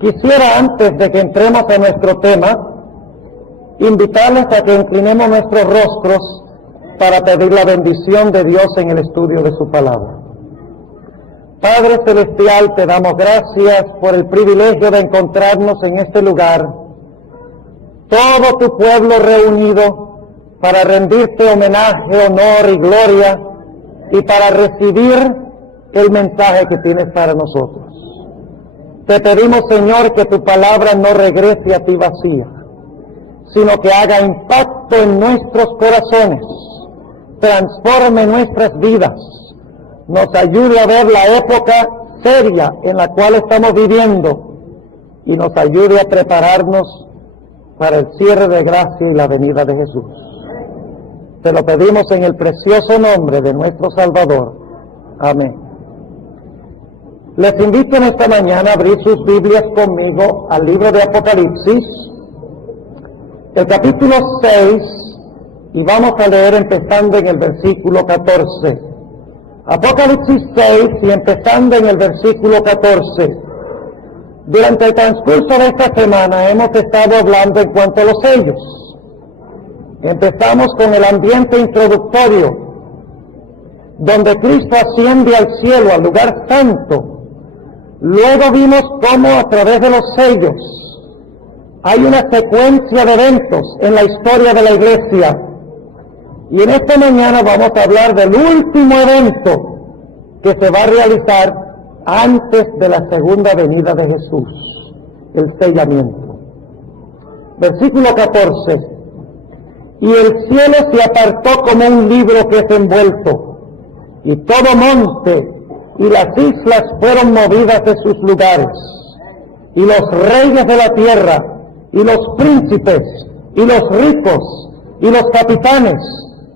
Quisiera, antes de que entremos a nuestro tema, invitarles a que inclinemos nuestros rostros para pedir la bendición de Dios en el estudio de su palabra. Padre Celestial, te damos gracias por el privilegio de encontrarnos en este lugar, todo tu pueblo reunido para rendirte homenaje, honor y gloria y para recibir el mensaje que tienes para nosotros. Te pedimos, Señor, que tu palabra no regrese a ti vacía, sino que haga impacto en nuestros corazones, transforme nuestras vidas, nos ayude a ver la época seria en la cual estamos viviendo y nos ayude a prepararnos para el cierre de gracia y la venida de Jesús. Te lo pedimos en el precioso nombre de nuestro Salvador. Amén. Les invito en esta mañana a abrir sus Biblias conmigo al libro de Apocalipsis, el capítulo 6, y vamos a leer empezando en el versículo 14. Apocalipsis 6 y empezando en el versículo 14. Durante el transcurso de esta semana hemos estado hablando en cuanto a los sellos. Empezamos con el ambiente introductorio, donde Cristo asciende al cielo, al lugar santo. Luego vimos cómo a través de los sellos hay una secuencia de eventos en la historia de la iglesia. Y en esta mañana vamos a hablar del último evento que se va a realizar antes de la segunda venida de Jesús, el sellamiento. Versículo 14. Y el cielo se apartó como un libro que es envuelto, y todo monte y las islas fueron movidas de sus lugares, y los reyes de la tierra, y los príncipes, y los ricos, y los capitanes,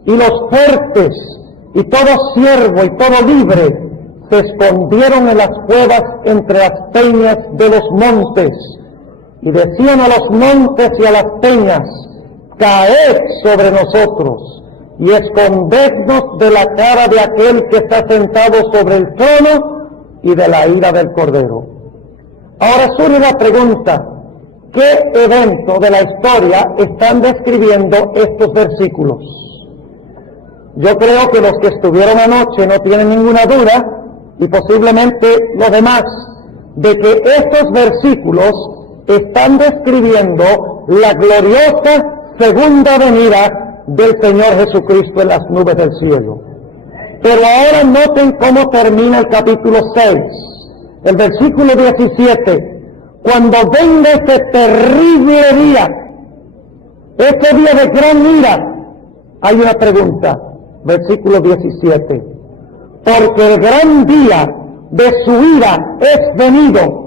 y los fuertes, y todo siervo y todo libre, se escondieron en las cuevas entre las peñas de los montes, y decían a los montes y a las peñas: caed sobre nosotros, y escondednos de la cara de aquel que está sentado sobre el trono y de la ira del Cordero. Ahora surge la pregunta: ¿qué evento de la historia están describiendo estos versículos? Yo creo que los que estuvieron anoche no tienen ninguna duda, y posiblemente los demás, de que estos versículos están describiendo la gloriosa segunda venida del Señor Jesucristo en las nubes del cielo. Pero ahora noten cómo termina el capítulo 6, el versículo 17, cuando venga ese terrible día, ese día de gran ira. Hay una pregunta, versículo 17, porque el gran día de su ira es venido.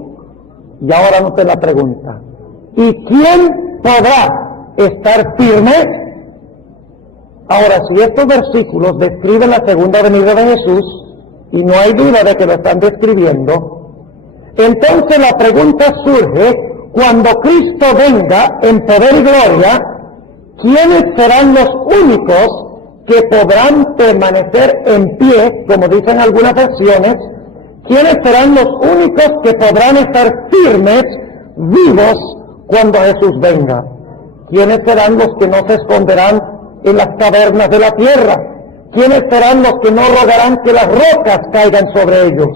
Y ahora noten la pregunta: ¿y quién podrá estar firme? Ahora, si estos versículos describen la segunda venida de Jesús, y no hay duda de que lo están describiendo, entonces la pregunta surge: cuando Cristo venga en poder y gloria, ¿quiénes serán los únicos que podrán permanecer en pie, como dicen algunas versiones? ¿Quiénes serán los únicos que podrán estar firmes, vivos, cuando Jesús venga? ¿Quiénes serán los que no se esconderán en las cavernas de la tierra? ¿Quiénes serán los que no rogarán que las rocas caigan sobre ellos?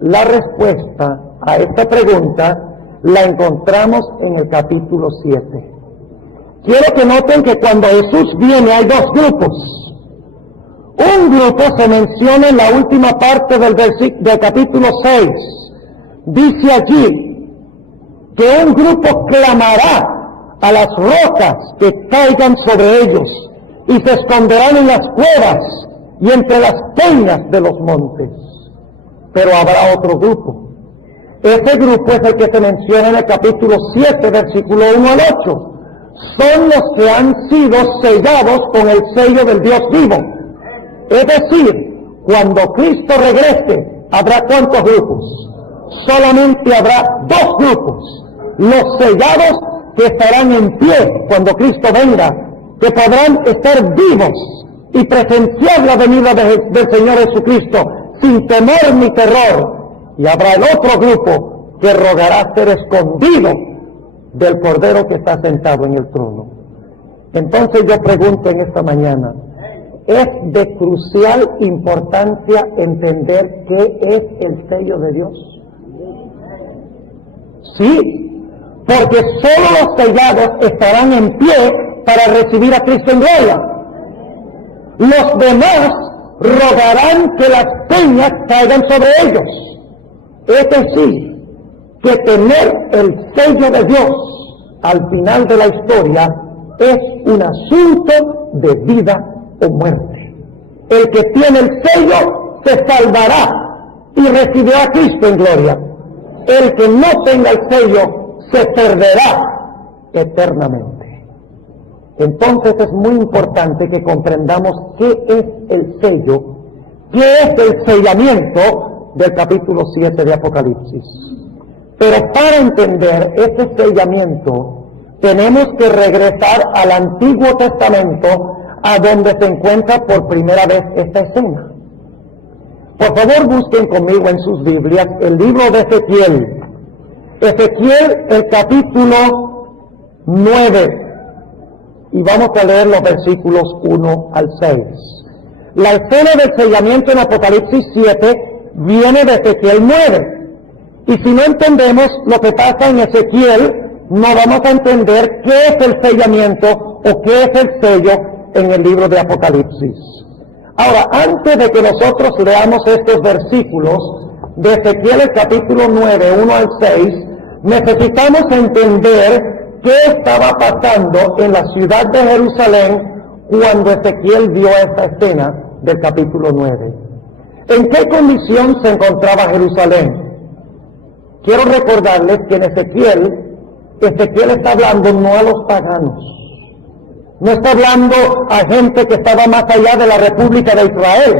La respuesta a esta pregunta la encontramos en el capítulo 7. Quiero que noten que cuando Jesús viene hay dos grupos. Un grupo se menciona en la última parte del capítulo 6. Dice allí que un grupo clamará a las rocas que caigan sobre ellos, y se esconderán en las cuevas y entre las peñas de los montes. Pero habrá otro grupo. Ese grupo es el que se menciona en el capítulo 7, versículo 1 al 8. Son los que han sido sellados con el sello del Dios vivo. Es decir, cuando Cristo regrese, ¿habrá cuántos grupos? Solamente habrá dos grupos: los sellados, que estarán en pie cuando Cristo venga, que podrán estar vivos y presenciar la venida del Señor Jesucristo sin temor ni terror. Y habrá el otro grupo que rogará ser escondido del Cordero que está sentado en el trono. Entonces yo pregunto en esta mañana, ¿es de crucial importancia entender qué es el sello de Dios? Sí, porque solo los sellados estarán en pie para recibir a Cristo en gloria. Los demás rogarán que las peñas caigan sobre ellos. Es decir, que tener el sello de Dios al final de la historia es un asunto de vida o muerte. El que tiene el sello se salvará y recibirá a Cristo en gloria. El que no tenga el sello se perderá eternamente. Entonces es muy importante que comprendamos qué es el sello, qué es el sellamiento del capítulo 7 de Apocalipsis. Pero para entender ese sellamiento tenemos que regresar al Antiguo Testamento, a donde se encuentra por primera vez esta escena. Por favor, busquen conmigo en sus Biblias el libro de Ezequiel. Ezequiel, el capítulo 9. Y vamos a leer los versículos 1 al 6. La escena del sellamiento en Apocalipsis 7 viene de Ezequiel 9. Y si no entendemos lo que pasa en Ezequiel, no vamos a entender qué es el sellamiento o qué es el sello en el libro de Apocalipsis. Ahora, antes de que nosotros leamos estos versículos de Ezequiel el capítulo 9, 1 al 6, necesitamos entender qué estaba pasando en la ciudad de Jerusalén cuando Ezequiel vio esta escena del capítulo 9. ¿En qué condición se encontraba Jerusalén? Quiero recordarles que en Ezequiel está hablando no a los paganos, no está hablando a gente que estaba más allá de la República de Israel.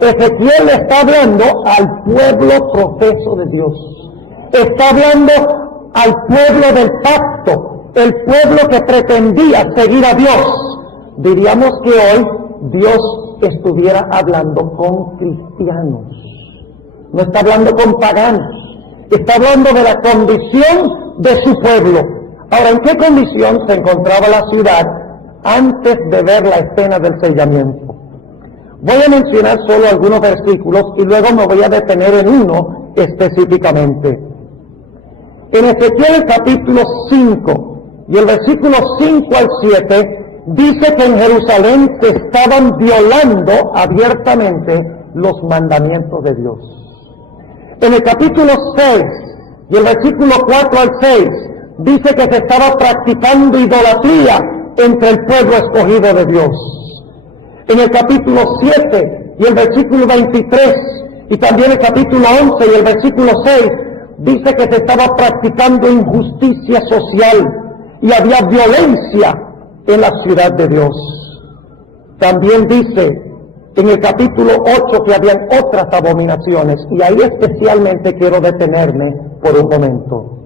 Ezequiel está hablando al pueblo profeso de Dios, está hablando al pueblo del pacto, el pueblo que pretendía seguir a Dios. Diríamos que hoy Dios estuviera hablando con cristianos, no está hablando con paganos, está hablando de la condición de su pueblo. Ahora, ¿en qué condición se encontraba la ciudad antes de ver la escena del sellamiento? Voy a mencionar solo algunos versículos y luego me voy a detener en uno específicamente. En Ezequiel capítulo 5 y el versículo 5 al 7 dice que en Jerusalén se estaban violando abiertamente los mandamientos de Dios. En el capítulo 6 y el versículo 4 al 6 dice que se estaba practicando idolatría entre el pueblo escogido de Dios. En el capítulo 7 y el versículo 23 y también el capítulo 11 y el versículo 6 dice que se estaba practicando injusticia social y había violencia en la ciudad de Dios. También dice en el capítulo 8 que habían otras abominaciones, y ahí especialmente quiero detenerme por un momento.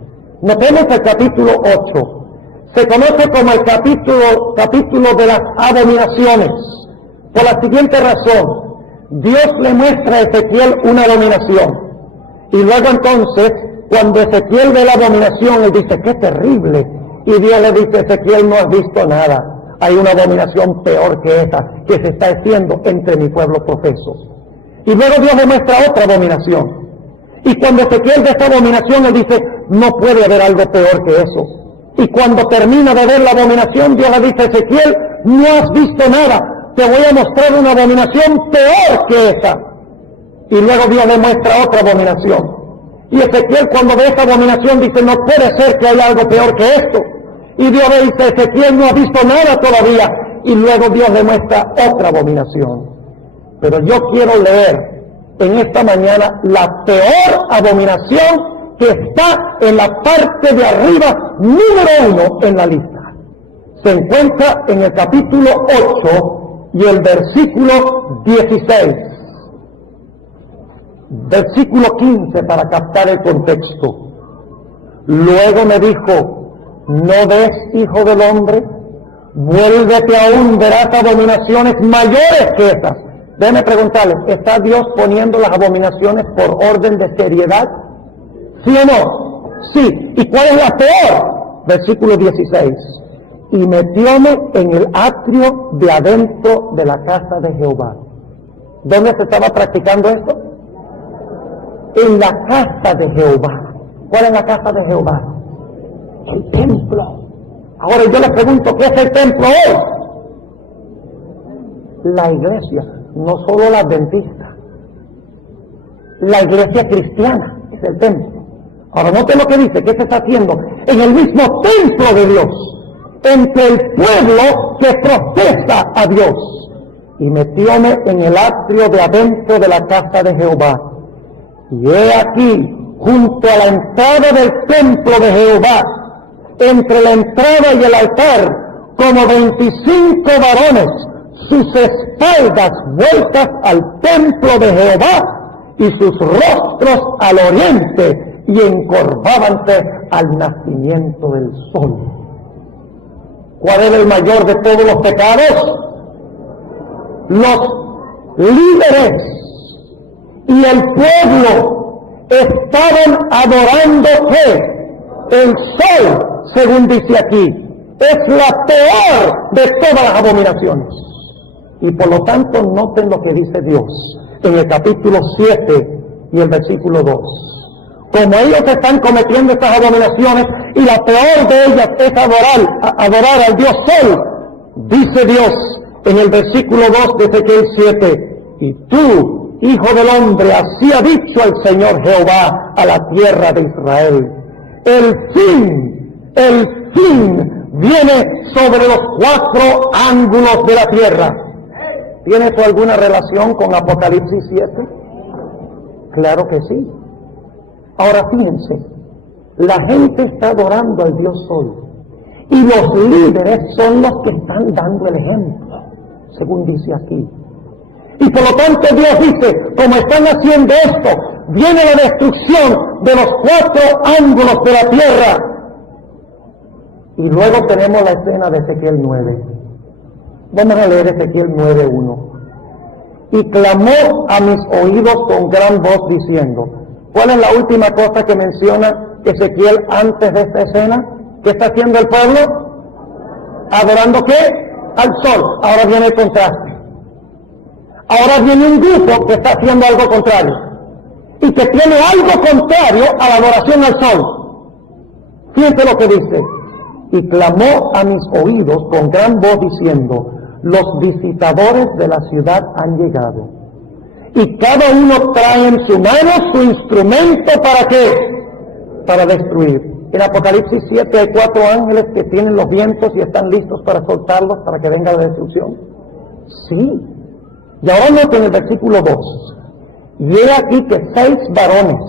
Notemos el capítulo 8. Se conoce como el capítulo de las abominaciones, por la siguiente razón. Dios le muestra a Ezequiel una abominación, y luego entonces, cuando Ezequiel ve la abominación, él dice, ¡qué terrible! Y Dios le dice, Ezequiel, no has visto nada. Hay una abominación peor que esa que se está haciendo entre mi pueblo profeso. Y luego Dios le muestra otra abominación. Y cuando Ezequiel ve esta abominación, él dice, no puede haber algo peor que eso. Y cuando termina de ver la abominación, Dios le dice, Ezequiel, no has visto nada. Te voy a mostrar una abominación peor que esa. Y luego Dios le muestra otra abominación. Y Ezequiel, cuando ve esta abominación, dice, no puede ser que haya algo peor que esto. Y Dios le dice, Ezequiel no ha visto nada todavía. Y luego Dios le muestra otra abominación. Pero yo quiero leer en esta mañana la peor abominación que está en la parte de arriba, número 1 en la lista. Se encuentra en el capítulo 8 y el versículo 16. Versículo 15 para captar el contexto. Luego me dijo, ¿no ves, hijo del hombre? Vuélvete aún, verás abominaciones mayores que estas. Déjeme preguntarles, ¿está Dios poniendo las abominaciones por orden de seriedad? ¿Sí o no? Sí. ¿Y cuál es la peor? Versículo 16. Y metióme en el atrio de adentro de la casa de Jehová. ¿Dónde se estaba practicando esto? En la casa de Jehová. ¿Cuál es la casa de Jehová? El templo. Ahora yo les pregunto, ¿qué es el templo hoy? La iglesia, no solo la adventista. La iglesia cristiana es el templo. Ahora noten lo que dice, ¿qué se está haciendo? En el mismo templo de Dios, entre el pueblo que profesa a Dios. Y metióme en el atrio de adentro de la casa de Jehová. Y he aquí, junto a la entrada del templo de Jehová, entre la entrada y el altar, como 25 varones, sus espaldas vueltas al templo de Jehová y sus rostros al oriente, y encorvábanse al nacimiento del sol. ¿Cuál es el mayor de todos los pecados? Los líderes y el pueblo estaban adorando ¿qué? El sol, según dice aquí. Es la peor de todas las abominaciones. Y por lo tanto noten lo que dice Dios en el capítulo 7 y el versículo 2. Como ellos están cometiendo estas abominaciones y la peor de ellas es adorar al Dios Sol, dice Dios en el versículo 2 de Ezequiel 7, y tú, hijo del hombre, así ha dicho el Señor Jehová a la tierra de Israel, el fin viene sobre los 4 ángulos de la tierra. ¿Tiene esto alguna relación con Apocalipsis 7? Claro que sí. Ahora fíjense, la gente está adorando al Dios Sol y los líderes son los que están dando el ejemplo, según dice aquí. Y por lo tanto Dios dice, como están haciendo esto, viene la destrucción de los 4 ángulos de la tierra. Y luego tenemos la escena de Ezequiel 9. Vamos a leer Ezequiel 9:1. Y clamó a mis oídos con gran voz diciendo, ¿cuál es la última cosa que menciona Ezequiel antes de esta escena? ¿Qué está haciendo el pueblo? ¿Adorando qué? Al sol. Ahora viene el contraste. Ahora viene un grupo que está haciendo algo contrario. Y que tiene algo contrario a la adoración al sol. Fíjense lo que dice. Y clamó a mis oídos con gran voz diciendo, los visitadores de la ciudad han llegado. Y cada uno trae en su mano su instrumento, ¿para qué? Para destruir. En Apocalipsis 7 hay 4 ángeles que tienen los vientos y están listos para soltarlos para que venga la destrucción. Sí. Y ahora noten el versículo 2. Y he aquí que 6 varones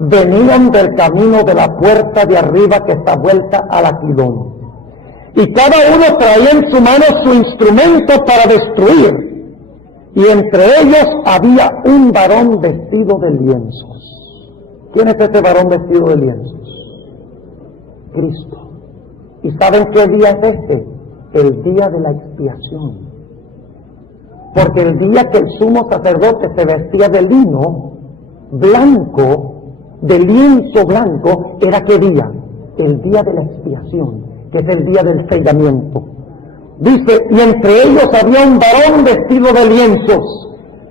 venían del camino de la puerta de arriba que está vuelta al Aquilón. Y cada uno traía en su mano su instrumento para destruir. Y entre ellos había un varón vestido de lienzos. ¿Quién es este varón vestido de lienzos? Cristo. ¿Y saben qué día es este? El día de la expiación. Porque el día que el sumo sacerdote se vestía de lino blanco, de lienzo blanco, ¿era qué día? El día de la expiación, que es el día del sellamiento. Dice, y entre ellos había un varón vestido de lienzos,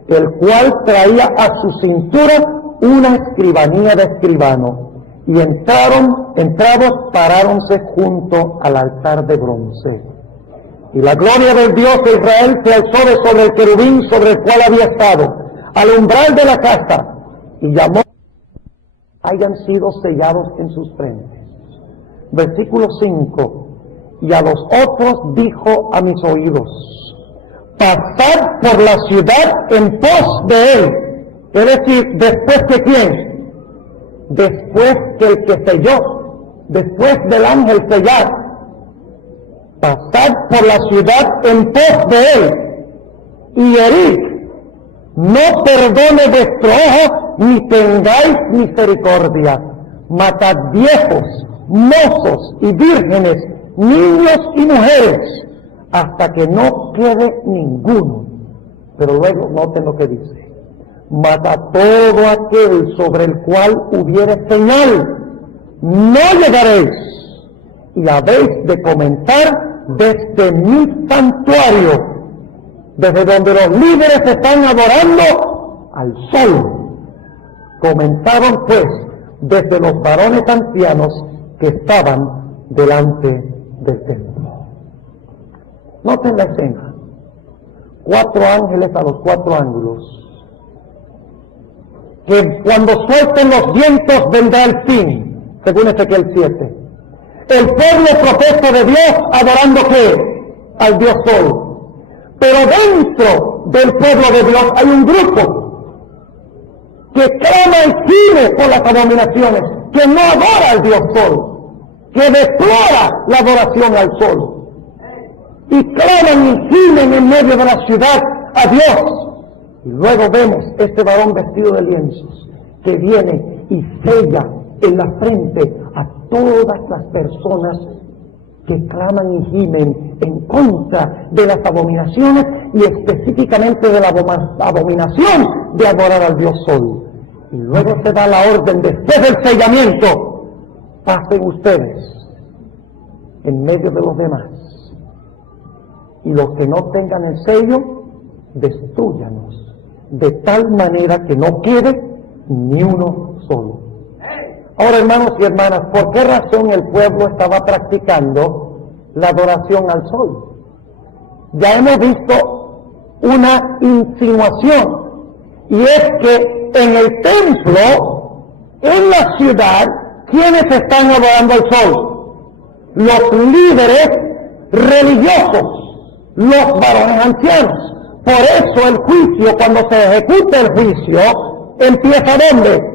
el cual traía a su cintura una escribanía de escribano. Y entrados, paráronse junto al altar de bronce. Y la gloria del Dios de Israel se alzó de sobre el querubín sobre el cual había estado, al umbral de la casa, y llamó, hayan sido sellados en sus frentes. Versículo 5. Y a los otros dijo a mis oídos, pasad por la ciudad en pos de él. Es decir, ¿después de quién? Después que el que selló, después del ángel sellar. Pasad por la ciudad en pos de él y herid, no perdone vuestro ojo, ni tengáis misericordia. Matad viejos, mozos y vírgenes, niños y mujeres, hasta que no quede ninguno. Pero luego noten lo que dice. mas a todo aquel sobre el cual hubiere señal, no llegaréis, y habéis de comenzar desde mi santuario, desde donde los líderes están adorando al sol. Comenzaron pues desde los varones ancianos que estaban delante del templo. Noten la escena. 4 ángeles a los 4 ángulos. Que cuando suelten los vientos vendrá el fin, según Ezequiel 7. El pueblo profeta de Dios adorando ¿qué? Al Dios Sol. Pero dentro del pueblo de Dios hay un grupo que clama y gime por las abominaciones, que no adora al Dios Sol, que deplora la adoración al Sol. Y claman y gimen en medio de la ciudad a Dios. Y luego vemos este varón vestido de lienzos que viene y sella en la frente a todas las personas que claman y gimen en contra de las abominaciones y específicamente de la abominación de adorar al Dios Sol. Y luego se da la orden después del sellamiento: pasen ustedes en medio de los demás, y los que no tengan el sello, destrúyanos, de tal manera que no quede ni uno solo. Ahora, hermanos y hermanas, ¿por qué razón el pueblo estaba practicando la adoración al sol? Ya hemos visto una insinuación, y es que en el templo, en la ciudad, ¿quiénes están adorando al sol? Los líderes religiosos, los varones ancianos. Por eso el juicio, cuando se ejecuta el juicio, empieza ¿dónde?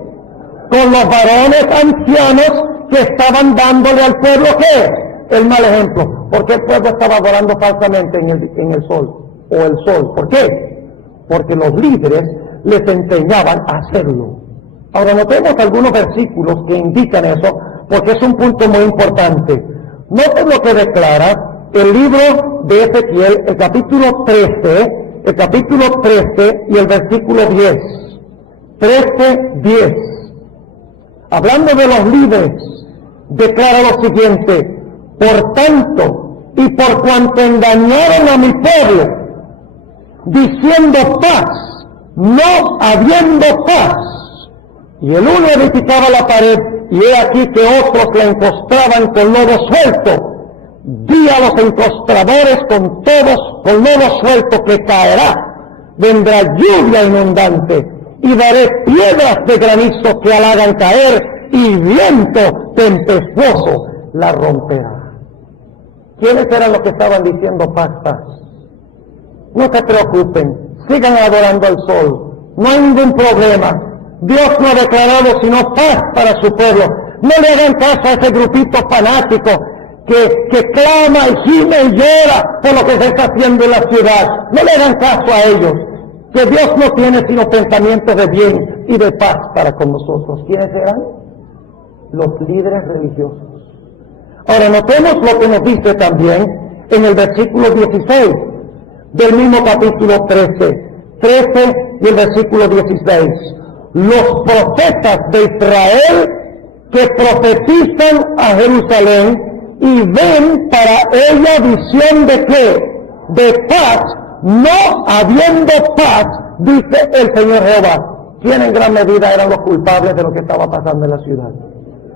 Con los varones ancianos que estaban dándole al pueblo ¿qué? El mal ejemplo. ¿Por qué el pueblo estaba adorando falsamente en el sol? O el sol. ¿Por qué? Porque los líderes les enseñaban a hacerlo. Ahora notemos algunos versículos que indican eso, porque es un punto muy importante. Noten lo que declara el libro de Ezequiel, el capítulo 13 y el versículo 10. 13:10. Hablando de los líderes, declara lo siguiente: por tanto, y por cuanto engañaron a mi pueblo, diciendo paz, no habiendo paz, y el uno edificaba la pared, y he aquí que otros la encostraban con lodo suelto. Di a los encostradores con lodo suelto que caerá, vendrá lluvia inundante, y daré piedras de granizo que la hagan caer, y viento tempestuoso la romperá. ¿Quiénes eran los que estaban diciendo paz, paz? No se preocupen, sigan adorando al sol, no hay ningún problema. Dios no ha declarado sino paz para su pueblo. No le hagan caso a ese grupito fanático que clama y gime y llora por lo que se está haciendo en la ciudad. No le hagan caso a ellos, que Dios no tiene sino pensamientos de bien y de paz para con nosotros. ¿Quiénes eran? Los líderes religiosos. Ahora notemos lo que nos dice también en el versículo 16 del mismo capítulo 13 y el versículo 16. Los profetas de Israel que profetizan a Jerusalén y ven para ella visión de ¿qué? De paz, no habiendo paz, dice el Señor Jehová. ¿Quién en gran medida eran los culpables de lo que estaba pasando en la ciudad?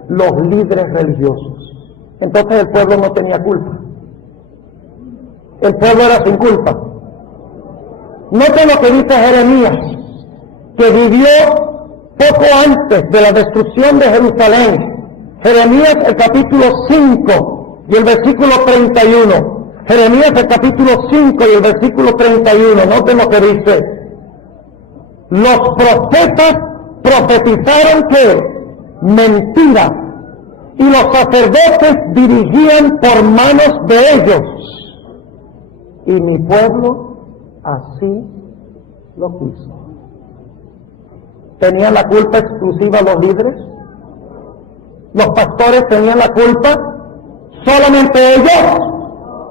Los líderes religiosos. Entonces el pueblo no tenía culpa. El pueblo era sin culpa. Noten lo que dice Jeremías, que vivió poco antes de la destrucción de Jerusalén. Jeremías el capítulo 5 y el versículo 31. Jeremías el capítulo 5 y el versículo 31. Noten lo que dice. Los profetas profetizaron que mentira, y los sacerdotes dirigían por manos de ellos, y mi pueblo así lo quiso. ¿Tenían la culpa exclusiva los líderes? ¿Los pastores tenían la culpa? ¿Solamente ellos?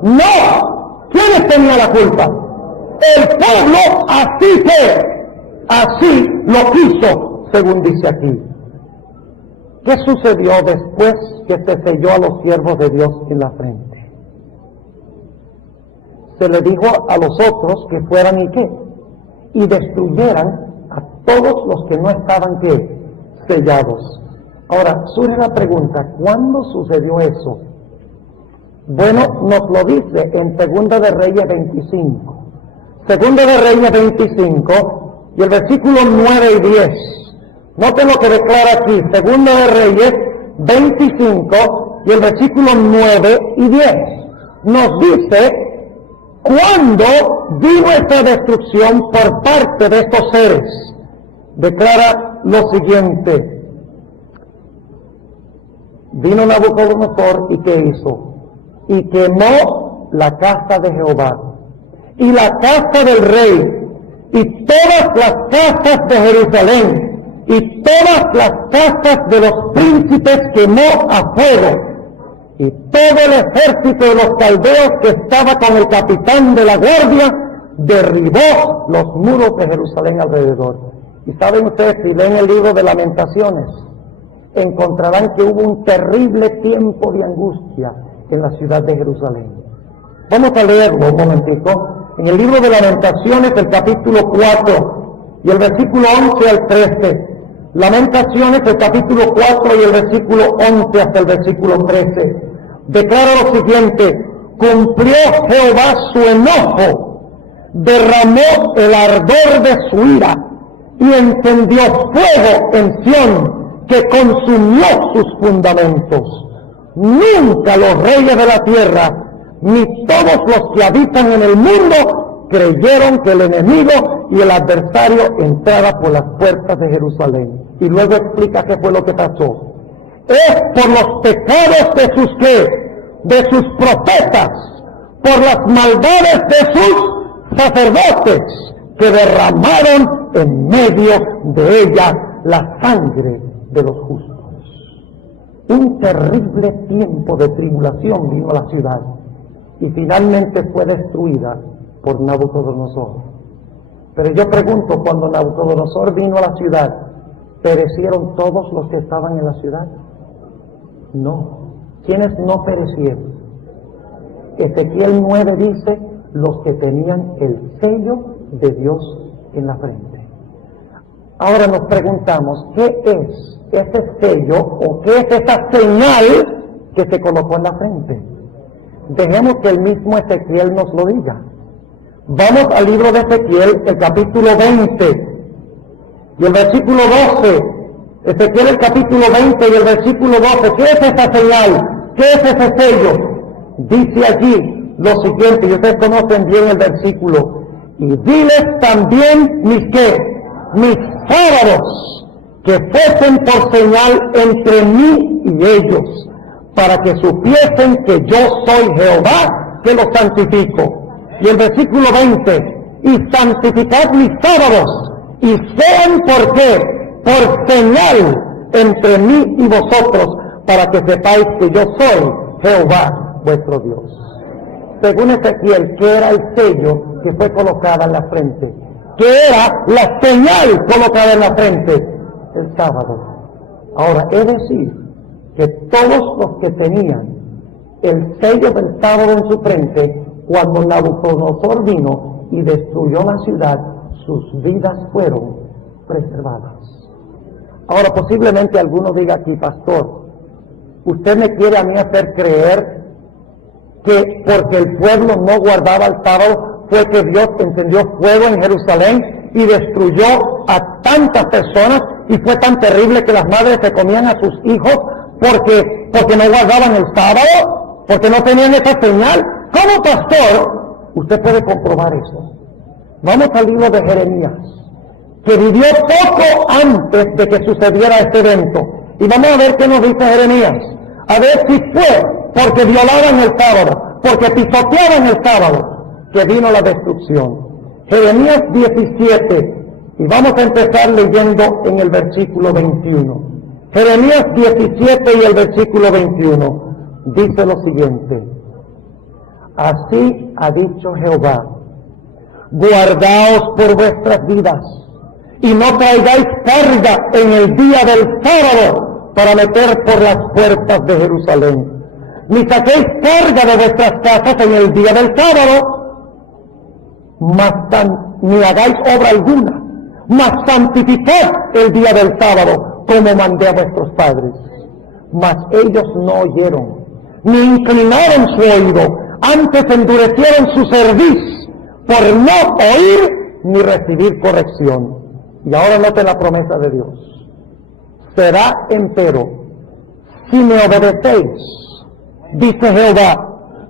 ¡No! ¿Quiénes tenían la culpa? El pueblo así que así lo quiso, según dice aquí. ¿Qué sucedió después que se selló a los siervos de Dios en la frente? Se le dijo a los otros que fueran y qué, y destruyeran a todos los que no estaban qué, sellados. Ahora, surge la pregunta, ¿cuándo sucedió eso? Bueno, nos lo dice en Segunda de Reyes 25. Segunda de Reyes 25 y el versículo 9 y 10. Noten lo que declara aquí, Segunda de Reyes 25 y el versículo 9 y 10. Nos dice cuándo vino esta destrucción por parte de estos seres. Declara lo siguiente. Vino Nabucodonosor y ¿qué hizo? Y quemó la casa de Jehová y la casa del rey y todas las casas de Jerusalén y todas las casas de los príncipes quemó a fuego, y todo el ejército de los caldeos que estaba con el capitán de la guardia derribó los muros de Jerusalén alrededor. Y saben ustedes, si leen el libro de Lamentaciones, encontrarán que hubo un terrible tiempo de angustia en la ciudad de Jerusalén. Vamos a leerlo un momentico. En el libro de Lamentaciones, el capítulo 4 y el versículo 11 al 13. Lamentaciones, el capítulo 4 y el versículo 11 hasta el versículo 13. Declara lo siguiente: cumplió Jehová su enojo, derramó el ardor de su ira y encendió fuego en Sión, que consumió sus fundamentos. Nunca los reyes de la tierra, ni todos los que habitan en el mundo, creyeron que el enemigo y el adversario entrara por las puertas de Jerusalén. Y luego explica qué fue lo que pasó. Es por los pecados de sus ¿qué? De sus profetas, por las maldades de sus sacerdotes, que derramaron en medio de ella la sangre de los justos. Un terrible tiempo de tribulación vino a la ciudad y finalmente fue destruida por Nabucodonosor. Pero yo pregunto, cuando Nabucodonosor vino a la ciudad, ¿perecieron todos los que estaban en la ciudad? No. ¿Quiénes no perecieron? Ezequiel 9 dice, los que tenían el sello de Dios en la frente. Ahora nos preguntamos, ¿qué es ese sello o qué es esa señal que se colocó en la frente? Dejemos que el mismo Ezequiel nos lo diga. Vamos al libro de Ezequiel, el capítulo 20 y el versículo 12. Ezequiel, el capítulo 20 y el versículo 12. ¿Qué es esa señal? ¿Qué es ese sello? Dice allí lo siguiente, y ustedes conocen bien el versículo: y diles también mis ¿qué? Mis sábados, que fuesen por señal entre mí y ellos, para que supiesen que yo soy Jehová, que los santifico. Y el versículo 20, y santificad mis sábados, y sean ¿por qué? Por señal entre mí y vosotros, para que sepáis que yo soy Jehová, vuestro Dios. Según Ezequiel, ¿qué era el sello que fue colocada en la frente? ¿Qué era la señal colocada en la frente? El sábado. Ahora, es decir, que todos los que tenían el sello del sábado en su frente, cuando Nabucodonosor vino y destruyó la ciudad, sus vidas fueron preservadas. Ahora, posiblemente alguno diga aquí, pastor, usted me quiere a mí hacer creer que porque el pueblo no guardaba el sábado fue que Dios encendió fuego en Jerusalén y destruyó a tantas personas, y fue tan terrible que las madres se comían a sus hijos porque no guardaban el sábado, porque no tenían esa señal. ¿Cómo, pastor? Usted puede comprobar eso. Vamos al libro de Jeremías, que vivió poco antes de que sucediera este evento, y vamos a ver qué nos dice Jeremías, a ver si fue porque violaban el sábado, porque pisoteaban el sábado, que vino la destrucción. Jeremías 17, y vamos a empezar leyendo en el versículo 21. Jeremías 17 y el versículo 21 dice lo siguiente: así ha dicho Jehová, guardaos por vuestras vidas y no traigáis carga en el día del sábado para meter por las puertas de Jerusalén, ni saquéis carga de vuestras casas en el día del sábado, ni hagáis obra alguna, mas santificad el día del sábado, como mandé a vuestros padres. Mas ellos no oyeron, ni inclinaron su oído, antes endurecieron su cerviz, por no oír ni recibir corrección. Y ahora note la promesa de Dios. Será empero, si me obedecéis, dice Jehová,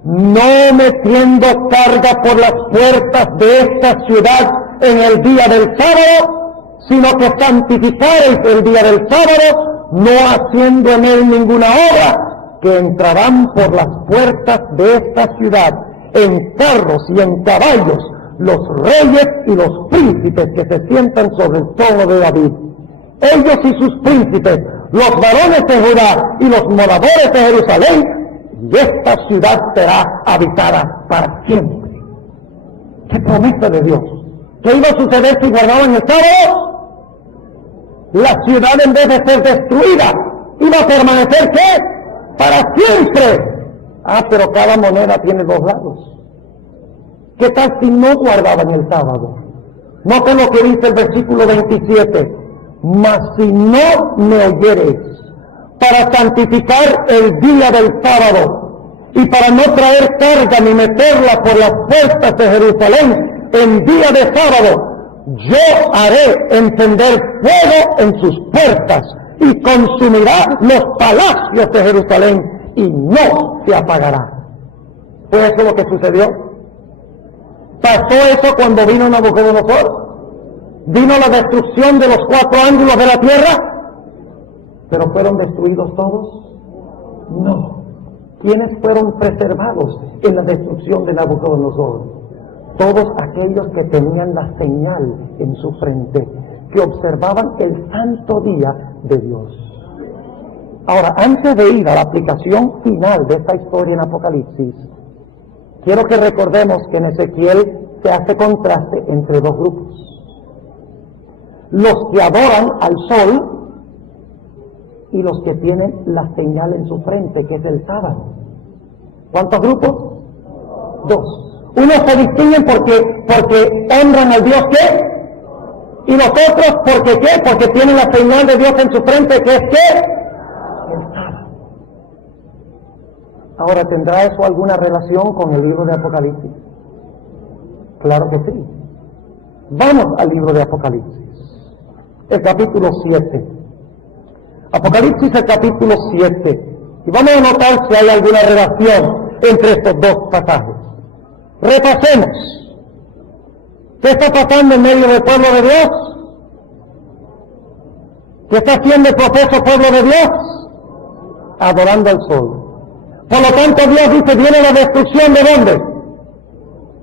no metiendo carga por las puertas de esta ciudad en el día del sábado, sino que santificaréis el día del sábado, no haciendo en él ninguna obra, que entrarán por las puertas de esta ciudad en carros y en caballos los reyes y los príncipes que se sientan sobre el trono de David, ellos y sus príncipes, los varones de Judá y los moradores de Jerusalén, y esta ciudad será habitada para siempre. ¡Qué promesa de Dios! ¿Qué iba a suceder si guardaban el sábado? La ciudad, en vez de ser destruida, iba a permanecer, ¿qué? Para siempre. Pero cada moneda tiene dos lados. ¿Qué tal si no guardaban el sábado? Noten lo que dice el versículo 27. Mas si no me oyereis, para santificar el día del sábado, y para no traer carga ni meterla por las puertas de Jerusalén en día de sábado, yo haré encender fuego en sus puertas, y consumirá los palacios de Jerusalén, y no se apagará. ¿Fue eso lo que sucedió? ¿Pasó eso cuando vino Nabucodonosor? ¿Vino la destrucción de los 4 ángulos de la tierra? ¿Pero fueron destruidos todos? No. ¿Quiénes fueron preservados en la destrucción de Nabucodonosor? Todos aquellos que tenían la señal en su frente, que observaban el santo día de Dios. Ahora, antes de ir a la aplicación final de esta historia en Apocalipsis, quiero que recordemos que en Ezequiel se hace contraste entre dos grupos. Los que adoran al sol y los que tienen la señal en su frente, que es el sábado. ¿Cuántos grupos? 2. Unos se distinguen porque honran al Dios ¿qué? Y los otros porque ¿qué? Porque tienen la señal de Dios en su frente, que es ¿qué? El sábado. Ahora, ¿tendrá eso alguna relación con el libro de Apocalipsis? Claro que sí. Vamos al libro de Apocalipsis, el capítulo 7. Apocalipsis, el capítulo 7. Y vamos a notar si hay alguna relación entre estos dos pasajes. Repasemos. ¿Qué está pasando en medio del pueblo de Dios? ¿Qué está haciendo el profeso pueblo de Dios? Adorando al sol. Por lo tanto, Dios dice, viene la destrucción ¿de dónde?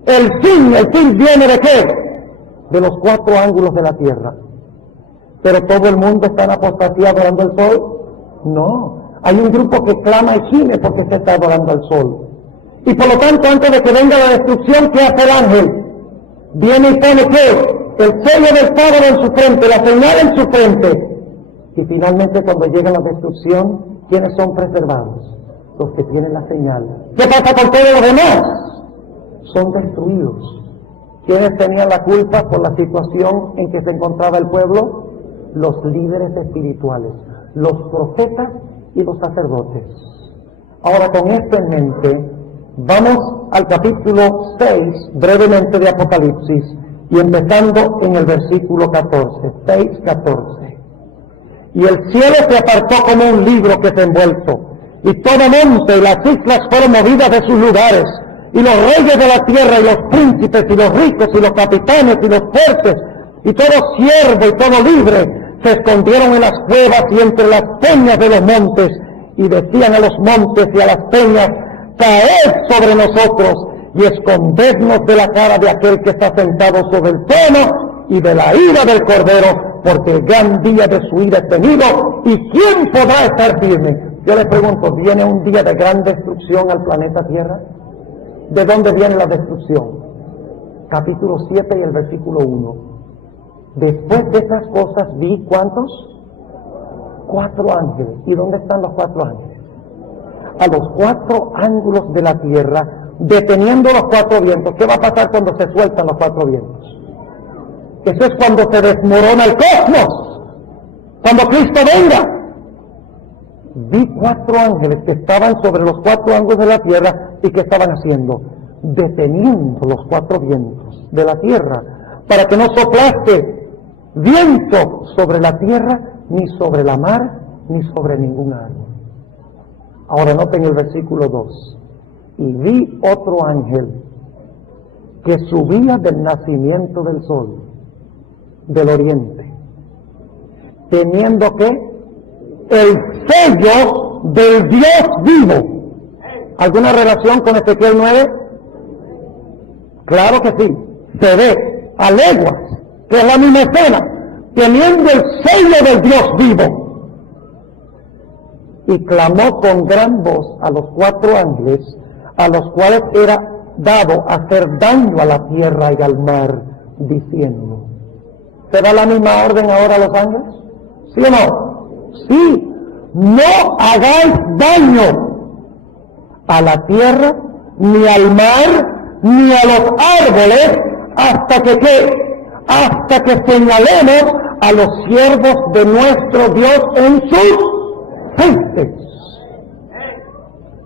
El fin viene ¿de qué? De los 4 ángulos de la tierra. ¿Pero todo el mundo está en apostasía adorando al sol? No. Hay un grupo que clama y gime porque se está adorando al sol. Y por lo tanto, antes de que venga la destrucción, ¿qué hace el ángel? Viene y pone ¿qué? El sello del sábado en su frente, la señal en su frente. Y finalmente, cuando llega la destrucción, ¿quiénes son preservados? Los que tienen la señal. ¿Qué pasa con todos los demás? Son destruidos. ¿Quiénes tenían la culpa por la situación en que se encontraba el pueblo? Los líderes espirituales, los profetas y los sacerdotes. Ahora, con esto en mente, vamos al capítulo 6, brevemente, de Apocalipsis, y empezando en el versículo 14, 6, 14. Y el cielo se apartó como un libro que se envuelto, y todo monte y las islas fueron movidas de sus lugares, y los reyes de la tierra, y los príncipes, y los ricos, y los capitanes, y los fuertes, y todo siervo y todo libre, se escondieron en las cuevas y entre las peñas de los montes, y decían a los montes y a las peñas, caed sobre nosotros, y escondednos de la cara de aquel que está sentado sobre el trono, y de la ira del Cordero, porque el gran día de su ira es venido, y ¿quién podrá estar firme? Yo les pregunto, ¿viene un día de gran destrucción al planeta Tierra? ¿De dónde viene la destrucción? Capítulo 7 y el versículo 1. Después de esas cosas vi, ¿cuántos? 4 ángeles. ¿Y dónde están los 4 ángeles? A los 4 ángulos de la tierra, deteniendo los 4 vientos. ¿Qué va a pasar cuando se sueltan los 4 vientos? Eso es cuando se desmorona el cosmos, cuando Cristo venga. Vi 4 ángeles que estaban sobre los 4 ángulos de la tierra. ¿Y qué estaban haciendo? Deteniendo los 4 vientos de la tierra, para que no soplase viento sobre la tierra, ni sobre la mar, ni sobre ningún árbol. Ahora noten el versículo 2. Y vi otro ángel que subía del nacimiento del sol, del oriente, teniendo que el sello del Dios vivo. ¿Alguna relación con Ezequiel 9? Claro que sí. Se ve a leguas que es la misma escena, teniendo el sello del Dios vivo. Y clamó con gran voz a los 4 ángeles, a los cuales era dado hacer daño a la tierra y al mar, diciendo: ¿se da la misma orden ahora a los ángeles? ¿Sí o no? Sí. No hagáis daño a la tierra, ni al mar, ni a los árboles, hasta que ¿qué? Hasta que señalemos a los siervos de nuestro Dios en sus frentes.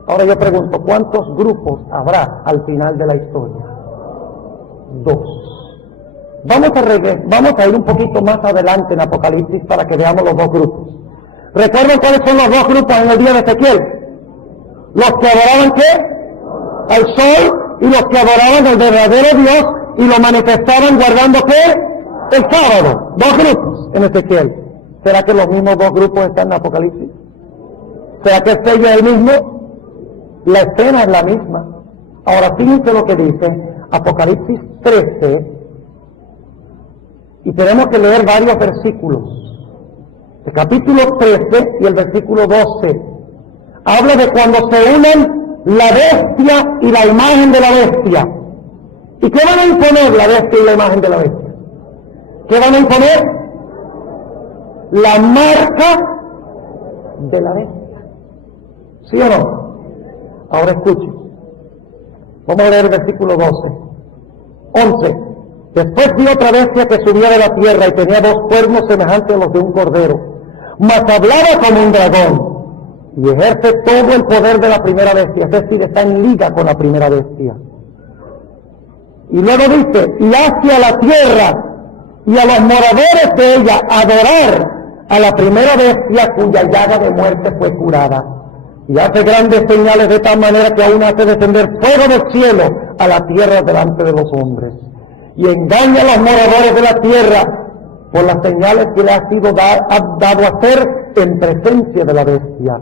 Ahora yo pregunto, ¿cuántos grupos habrá al final de la historia? 2. Vamos a ir un poquito más adelante en Apocalipsis para que veamos los 2 grupos. ¿Recuerdan cuáles son los 2 grupos en el día de Ezequiel? Los que adoraban ¿qué? Al sol, y los que adoraban al verdadero Dios y lo manifestaban guardando ¿qué? El sábado. 2 grupos en Ezequiel. ¿Será que los mismos 2 grupos están en Apocalipsis? ¿Será que el sello es el mismo? La escena es la misma. Ahora fíjense lo que dice Apocalipsis 13, y tenemos que leer varios versículos. El capítulo 13 y el versículo 12 habla de cuando se unen la bestia y la imagen de la bestia. ¿Y qué van a imponer la bestia y la imagen de la bestia? ¿Qué van a imponer? La marca de la bestia. ¿Sí o no? Ahora escuchen. Vamos a leer el versículo 11. Después vi otra bestia que subía de la tierra y tenía 2 cuernos semejantes a los de un cordero, mas hablaba como un dragón, y ejerce todo el poder de la primera bestia, es decir, está en liga con la primera bestia. Y luego dice: y hacia la tierra y a los moradores de ella adorar a la primera bestia, cuya llaga de muerte fue curada. Y hace grandes señales de tal manera que aún hace descender fuego del cielo a la tierra delante de los hombres. Y engaña a los moradores de la tierra por las señales que le ha sido dado a hacer en presencia de la bestia,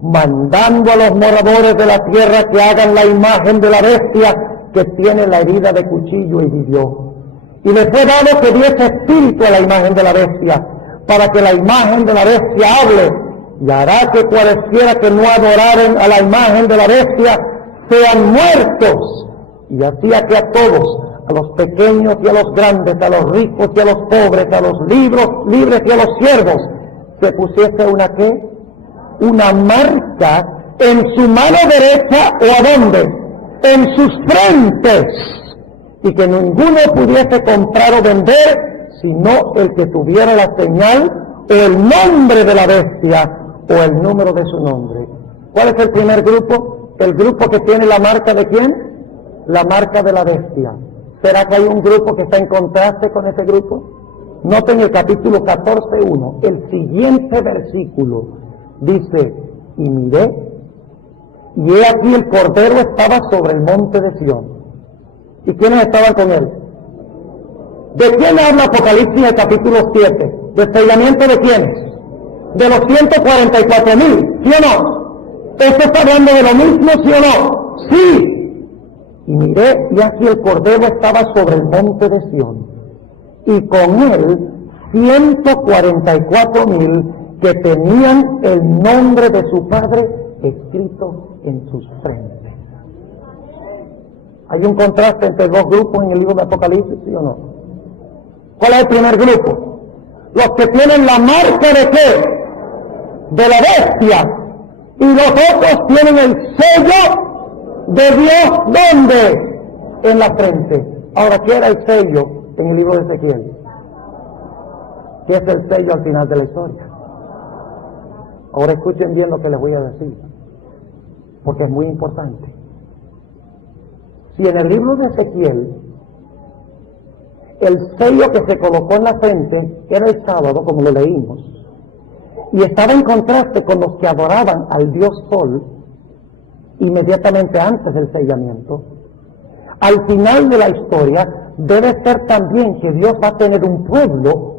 mandando a los moradores de la tierra que hagan la imagen de la bestia que tiene la herida de cuchillo y vivió. Y les fue dado que diese espíritu a la imagen de la bestia, para que la imagen de la bestia hable, y hará que cualesquiera que no adoraren a la imagen de la bestia sean muertos. Y hacía que a todos, a los pequeños y a los grandes, a los ricos y a los pobres, a los libres y a los siervos, se pusiese una ¿qué? Una marca en su mano derecha, ¿o a dónde? En sus frentes, y que ninguno pudiese comprar o vender, sino el que tuviera la señal o el nombre de la bestia o el número de su nombre. ¿Cuál es el primer grupo? El grupo que tiene la marca ¿de quién? La marca de la bestia. ¿Será que hay un grupo que está en contraste con ese grupo? Noten el capítulo 14:1, el siguiente versículo dice: y miré, y he aquí el Cordero estaba sobre el monte de Sión. ¿Y quiénes estaban con él? ¿De quién habla Apocalipsis en el capítulo 7? ¿Desplegamiento de quiénes? De los 144,000, ¿sí o no? ¿Esto está hablando de lo mismo, sí o no? ¡Sí! Y miré, y aquí el Cordero estaba sobre el monte de Sión, y con él 144,000 que tenían el nombre de su Padre escrito en sus frentes. ¿Hay un contraste entre 2 grupos en el libro de Apocalipsis, sí o no? ¿Cuál es el primer grupo? Los que tienen la marca de qué? De la bestia. Y los otros tienen el sello de Dios, ¿dónde? En la frente. Ahora, ¿qué era el sello en el libro de Ezequiel? ¿Qué es el sello al final de la historia? Ahora escuchen bien lo que les voy a decir, porque es muy importante. Si en el libro de Ezequiel el sello que se colocó en la frente era el sábado, como lo leímos, y estaba en contraste con los que adoraban al Dios Sol inmediatamente antes del sellamiento, al final de la historia debe ser también que Dios va a tener un pueblo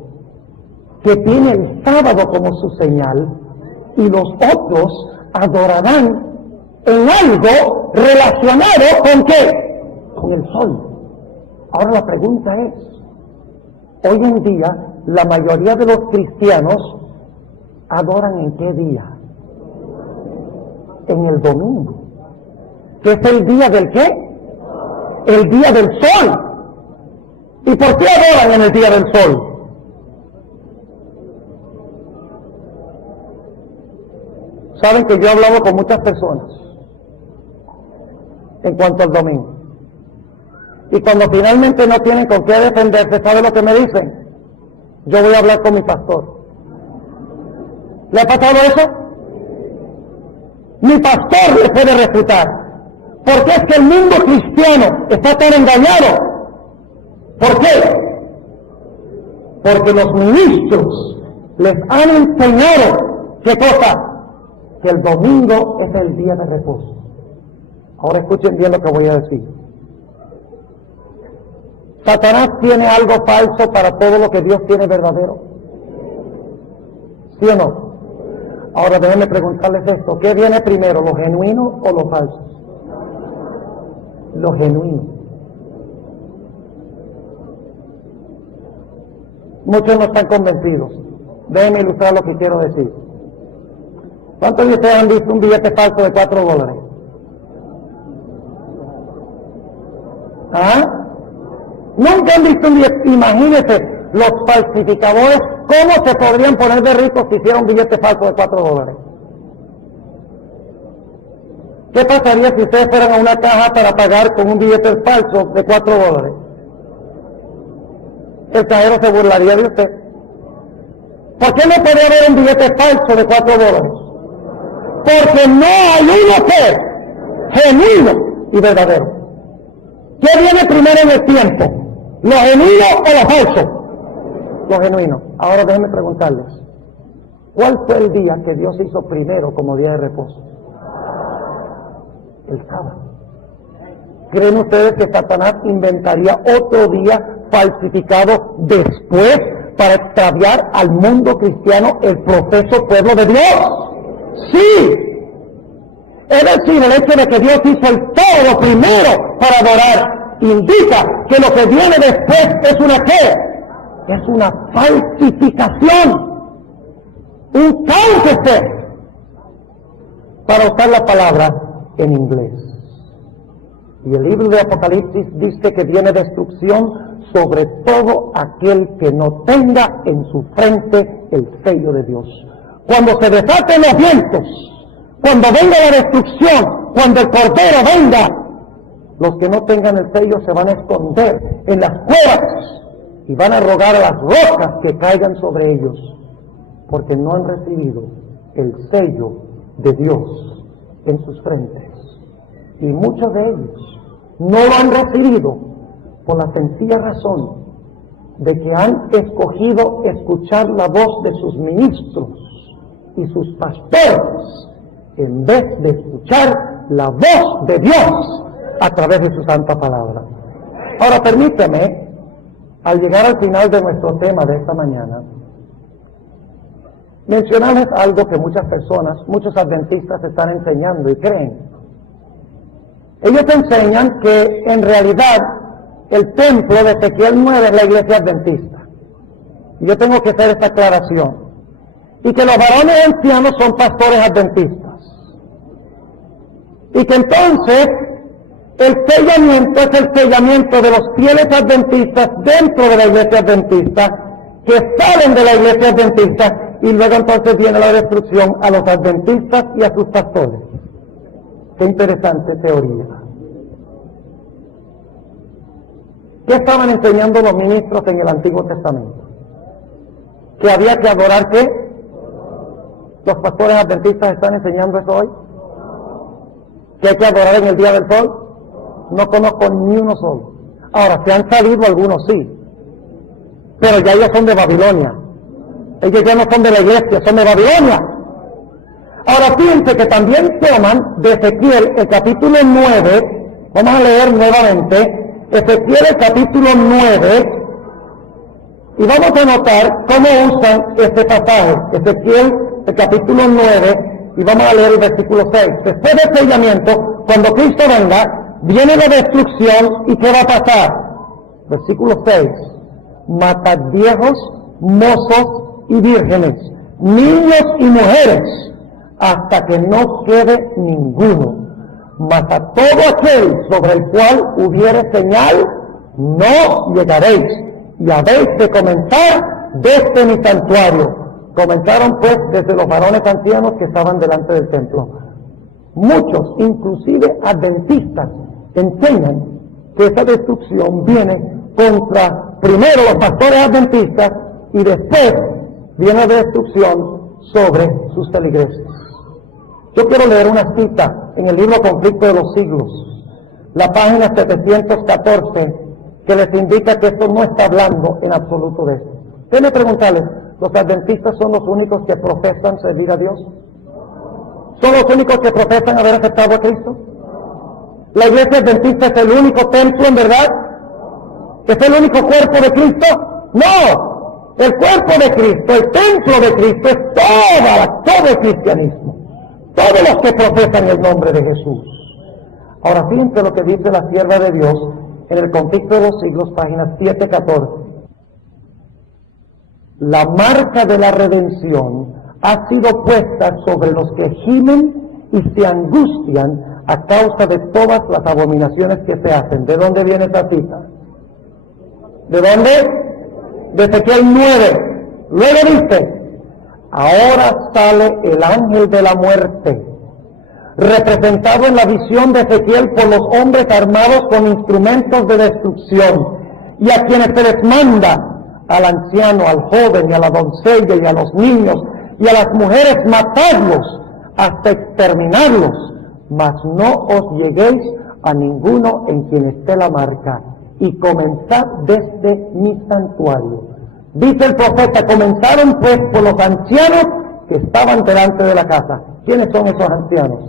que tiene el sábado como su señal, y los otros adorarán en algo relacionado ¿con qué? Con el sol. Ahora la pregunta es, hoy en día la mayoría de los cristianos adoran ¿en qué día? En el domingo, que es el día del ¿qué? El día del sol. ¿Y por qué adoran en el día del sol? Saben que yo he hablado con muchas personas en cuanto al domingo. Y cuando finalmente no tienen con qué defenderse, ¿saben lo que me dicen? Yo voy a hablar con mi pastor. ¿Le ha pasado eso? Mi pastor le puede refutar. Porque es que el mundo cristiano está tan engañado. ¿Por qué? Porque los ministros les han enseñado, ¿qué cosa? Que el domingo es el día de reposo. Ahora escuchen bien lo que voy a decir. ¿Satanás tiene algo falso para todo lo que Dios tiene verdadero? ¿Sí o no? Ahora déjenme preguntarles esto. ¿Qué viene primero, lo genuino o lo falso? Lo genuino. Muchos no están convencidos. Déjenme ilustrar lo que quiero decir. ¿Cuántos de ustedes han visto un billete falso de $4? ¿Ah? Nunca han visto un billete. Imagínense los falsificadores, ¿cómo se podrían poner de ricos si hicieran un billete falso de $4? ¿Qué pasaría si ustedes fueran a una caja para pagar con un billete falso de $4? El cajero se burlaría de usted. ¿Por qué no podría haber un billete falso de $4? Porque no hay uno que es genuino y verdadero. ¿Qué viene primero en el tiempo? ¿Lo genuino o lo falso? Lo genuino. Ahora déjenme preguntarles, ¿cuál fue el día que Dios hizo primero como día de reposo? El sábado. ¿Creen ustedes que Satanás inventaría otro día falsificado después para extraviar al mundo cristiano, el profeso pueblo de Dios? Sí. Es decir, el hecho de que Dios hizo el todo primero para adorar indica que lo que viene después es una ¿qué? Es una falsificación, un counterfeit, para usar la palabra en inglés. Y el libro de Apocalipsis dice que viene destrucción sobre todo aquel que no tenga en su frente el sello de Dios. Cuando se desaten los vientos, cuando venga la destrucción, cuando el Cordero venga, los que no tengan el sello se van a esconder en las cuevas y van a rogar a las rocas que caigan sobre ellos, porque no han recibido el sello de Dios en sus frentes. Y muchos de ellos no lo han recibido por la sencilla razón de que han escogido escuchar la voz de sus ministros y sus pastores en vez de escuchar la voz de Dios a través de su santa palabra. Ahora permíteme, al llegar al final de nuestro tema de esta mañana, mencionarles algo que muchas personas, muchos adventistas están enseñando y creen. Ellos enseñan que en realidad el templo de Ezequiel 9 es la iglesia adventista. Y yo tengo que hacer esta aclaración. Y que los varones ancianos son pastores adventistas. Y que entonces El sellamiento es el sellamiento de los fieles adventistas dentro de la iglesia adventista, que salen de la iglesia adventista, y luego entonces viene la destrucción a los adventistas y a sus pastores. Qué interesante teoría. ¿Qué estaban enseñando los ministros en el Antiguo Testamento? ¿Que había que adorar qué? ¿Los pastores adventistas están enseñando eso hoy? ¿Que hay que adorar en el día del sol? No conozco ni uno solo. Ahora, se han salido algunos, sí, pero ya ellos son de Babilonia. Ellos ya no son de la iglesia, son de Babilonia. Ahora fíjense que también toman de Ezequiel el capítulo 9, vamos a leer nuevamente, Ezequiel el capítulo 9, y vamos a notar cómo usan este pasaje, Ezequiel el capítulo 9, y vamos a leer el versículo 6. Después del sellamiento, cuando Cristo venga, viene la destrucción, ¿y qué va a pasar? Versículo 6. Matad viejos, mozos y vírgenes, niños y mujeres, hasta que no quede ninguno. Mas a todo aquel sobre el cual hubiere señal, no llegaréis, y habéis de comenzar desde mi santuario. Comenzaron pues desde los varones ancianos que estaban delante del templo. Muchos, inclusive adventistas, enseñan que esa destrucción viene contra primero los pastores adventistas y después viene la destrucción sobre sus feligreses. Yo quiero leer una cita en el libro Conflicto de los Siglos, la página 714, que les indica que esto no está hablando en absoluto de esto. Déjenme preguntarles, ¿los adventistas son los únicos que profesan servir a Dios? ¿Son los únicos que profesan haber aceptado a Cristo? ¿La iglesia adventista es el único templo, en verdad? ¿Es el único cuerpo de Cristo? ¡No! El cuerpo de Cristo, el templo de Cristo es todo el cristianismo. Todos los que profesan el nombre de Jesús. Ahora fíjense lo que dice la sierva de Dios en el Conflicto de los Siglos, página 714. La marca de la redención ha sido puesta sobre los que gimen y se angustian a causa de todas las abominaciones que se hacen. ¿De dónde viene esa cita? ¿De dónde? De Ezequiel 9. Luego dice: ahora sale el ángel de la muerte, representado en la visión de Ezequiel por los hombres armados con instrumentos de destrucción, y a quienes se les manda, al anciano, al joven, y a la doncella, y a los niños, y a las mujeres, matadlos hasta exterminarlos, mas no os lleguéis a ninguno en quien esté la marca, y comenzad desde mi santuario. Dice el profeta: comenzaron pues por los ancianos que estaban delante de la casa. ¿Quiénes son esos ancianos?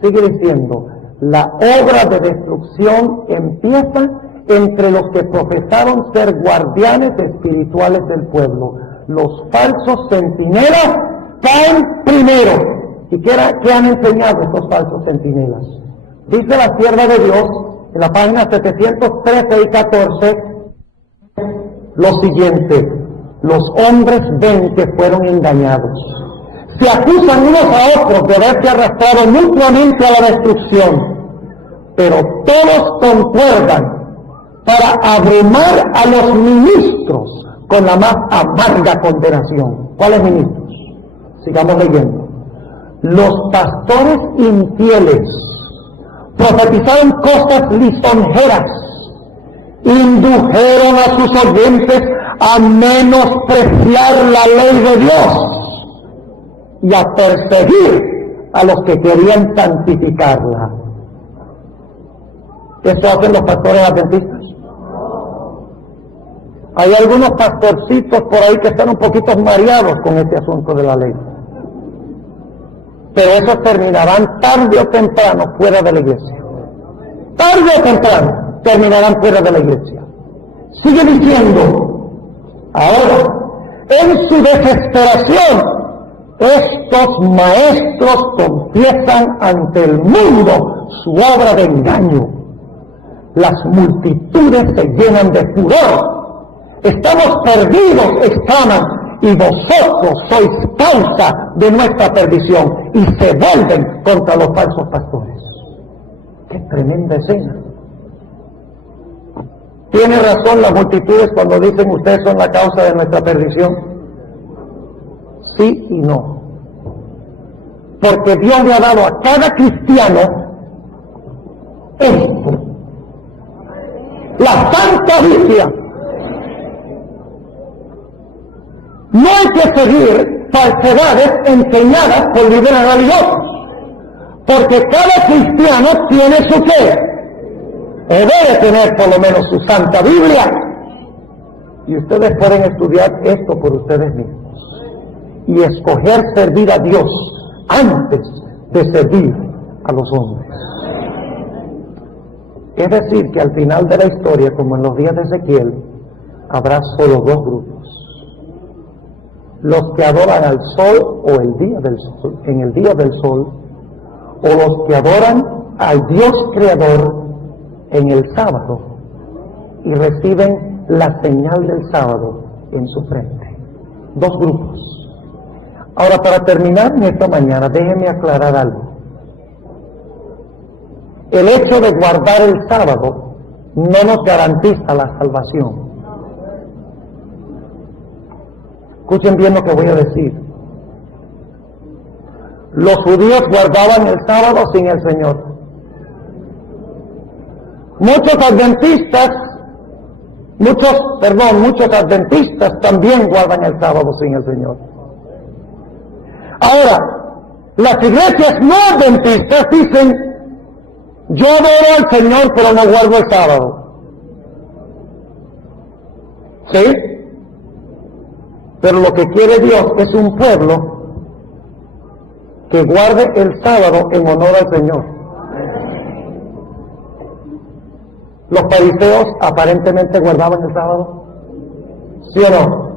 Sigue diciendo: la obra de destrucción empieza entre los que profesaron ser guardianes espirituales del pueblo. Los falsos centinelas caen primero. ¿Y qué han enseñado estos falsos centinelas? Dice la sierva de Dios en la página 713 y 14 lo siguiente: los hombres ven que fueron engañados, se acusan unos a otros de haberse arrastrado mutuamente a la destrucción, pero todos concuerdan para abrumar a los ministros con la más amarga condenación. ¿Cuáles ministros? Sigamos leyendo. Los pastores infieles profetizaron cosas lisonjeras, indujeron a sus oyentes a menospreciar la ley de Dios y a perseguir a los que querían santificarla. ¿Eso hacen los pastores adventistas? Hay algunos pastorcitos por ahí que están un poquito mareados con este asunto de la ley, pero esos terminarán tarde o temprano fuera de la iglesia. Tarde o temprano terminarán fuera de la iglesia. Sigue diciendo: ahora, en su desesperación, estos maestros confiesan ante el mundo su obra de engaño. Las multitudes se llenan de furor. Estamos perdidos, exclaman, y vosotros sois causa de nuestra perdición, y se vuelven contra los falsos pastores. ¡Qué tremenda escena! Tiene razón las multitudes cuando dicen ustedes son la causa de nuestra perdición. Sí y no. Porque Dios le ha dado a cada cristiano esto. La Santa Biblia. No hay que seguir falsedades enseñadas por líderes religiosos. Porque cada cristiano tiene su fe. O debe tener por lo menos su Santa Biblia. Y ustedes pueden estudiar esto por ustedes mismos. Y escoger servir a Dios antes de servir a los hombres. Es decir, que al final de la historia, como en los días de Ezequiel, habrá solo dos grupos. Los que adoran al sol o el día del sol, en el día del sol, o los que adoran al Dios creador en el sábado y reciben la señal del sábado en su frente. Dos grupos. Ahora, para terminar en esta mañana, déjenme aclarar algo. El hecho de guardar el sábado no nos garantiza la salvación. Escuchen bien lo que voy a decir. Los judíos guardaban el sábado sin el Señor. Muchos adventistas también guardan el sábado sin el Señor. Ahora, las iglesias no adventistas dicen, yo adoro al Señor pero no guardo el sábado. ¿Sí? Pero lo que quiere Dios es un pueblo que guarde el sábado en honor al Señor. Los fariseos aparentemente guardaban el sábado. ¿Sí o no?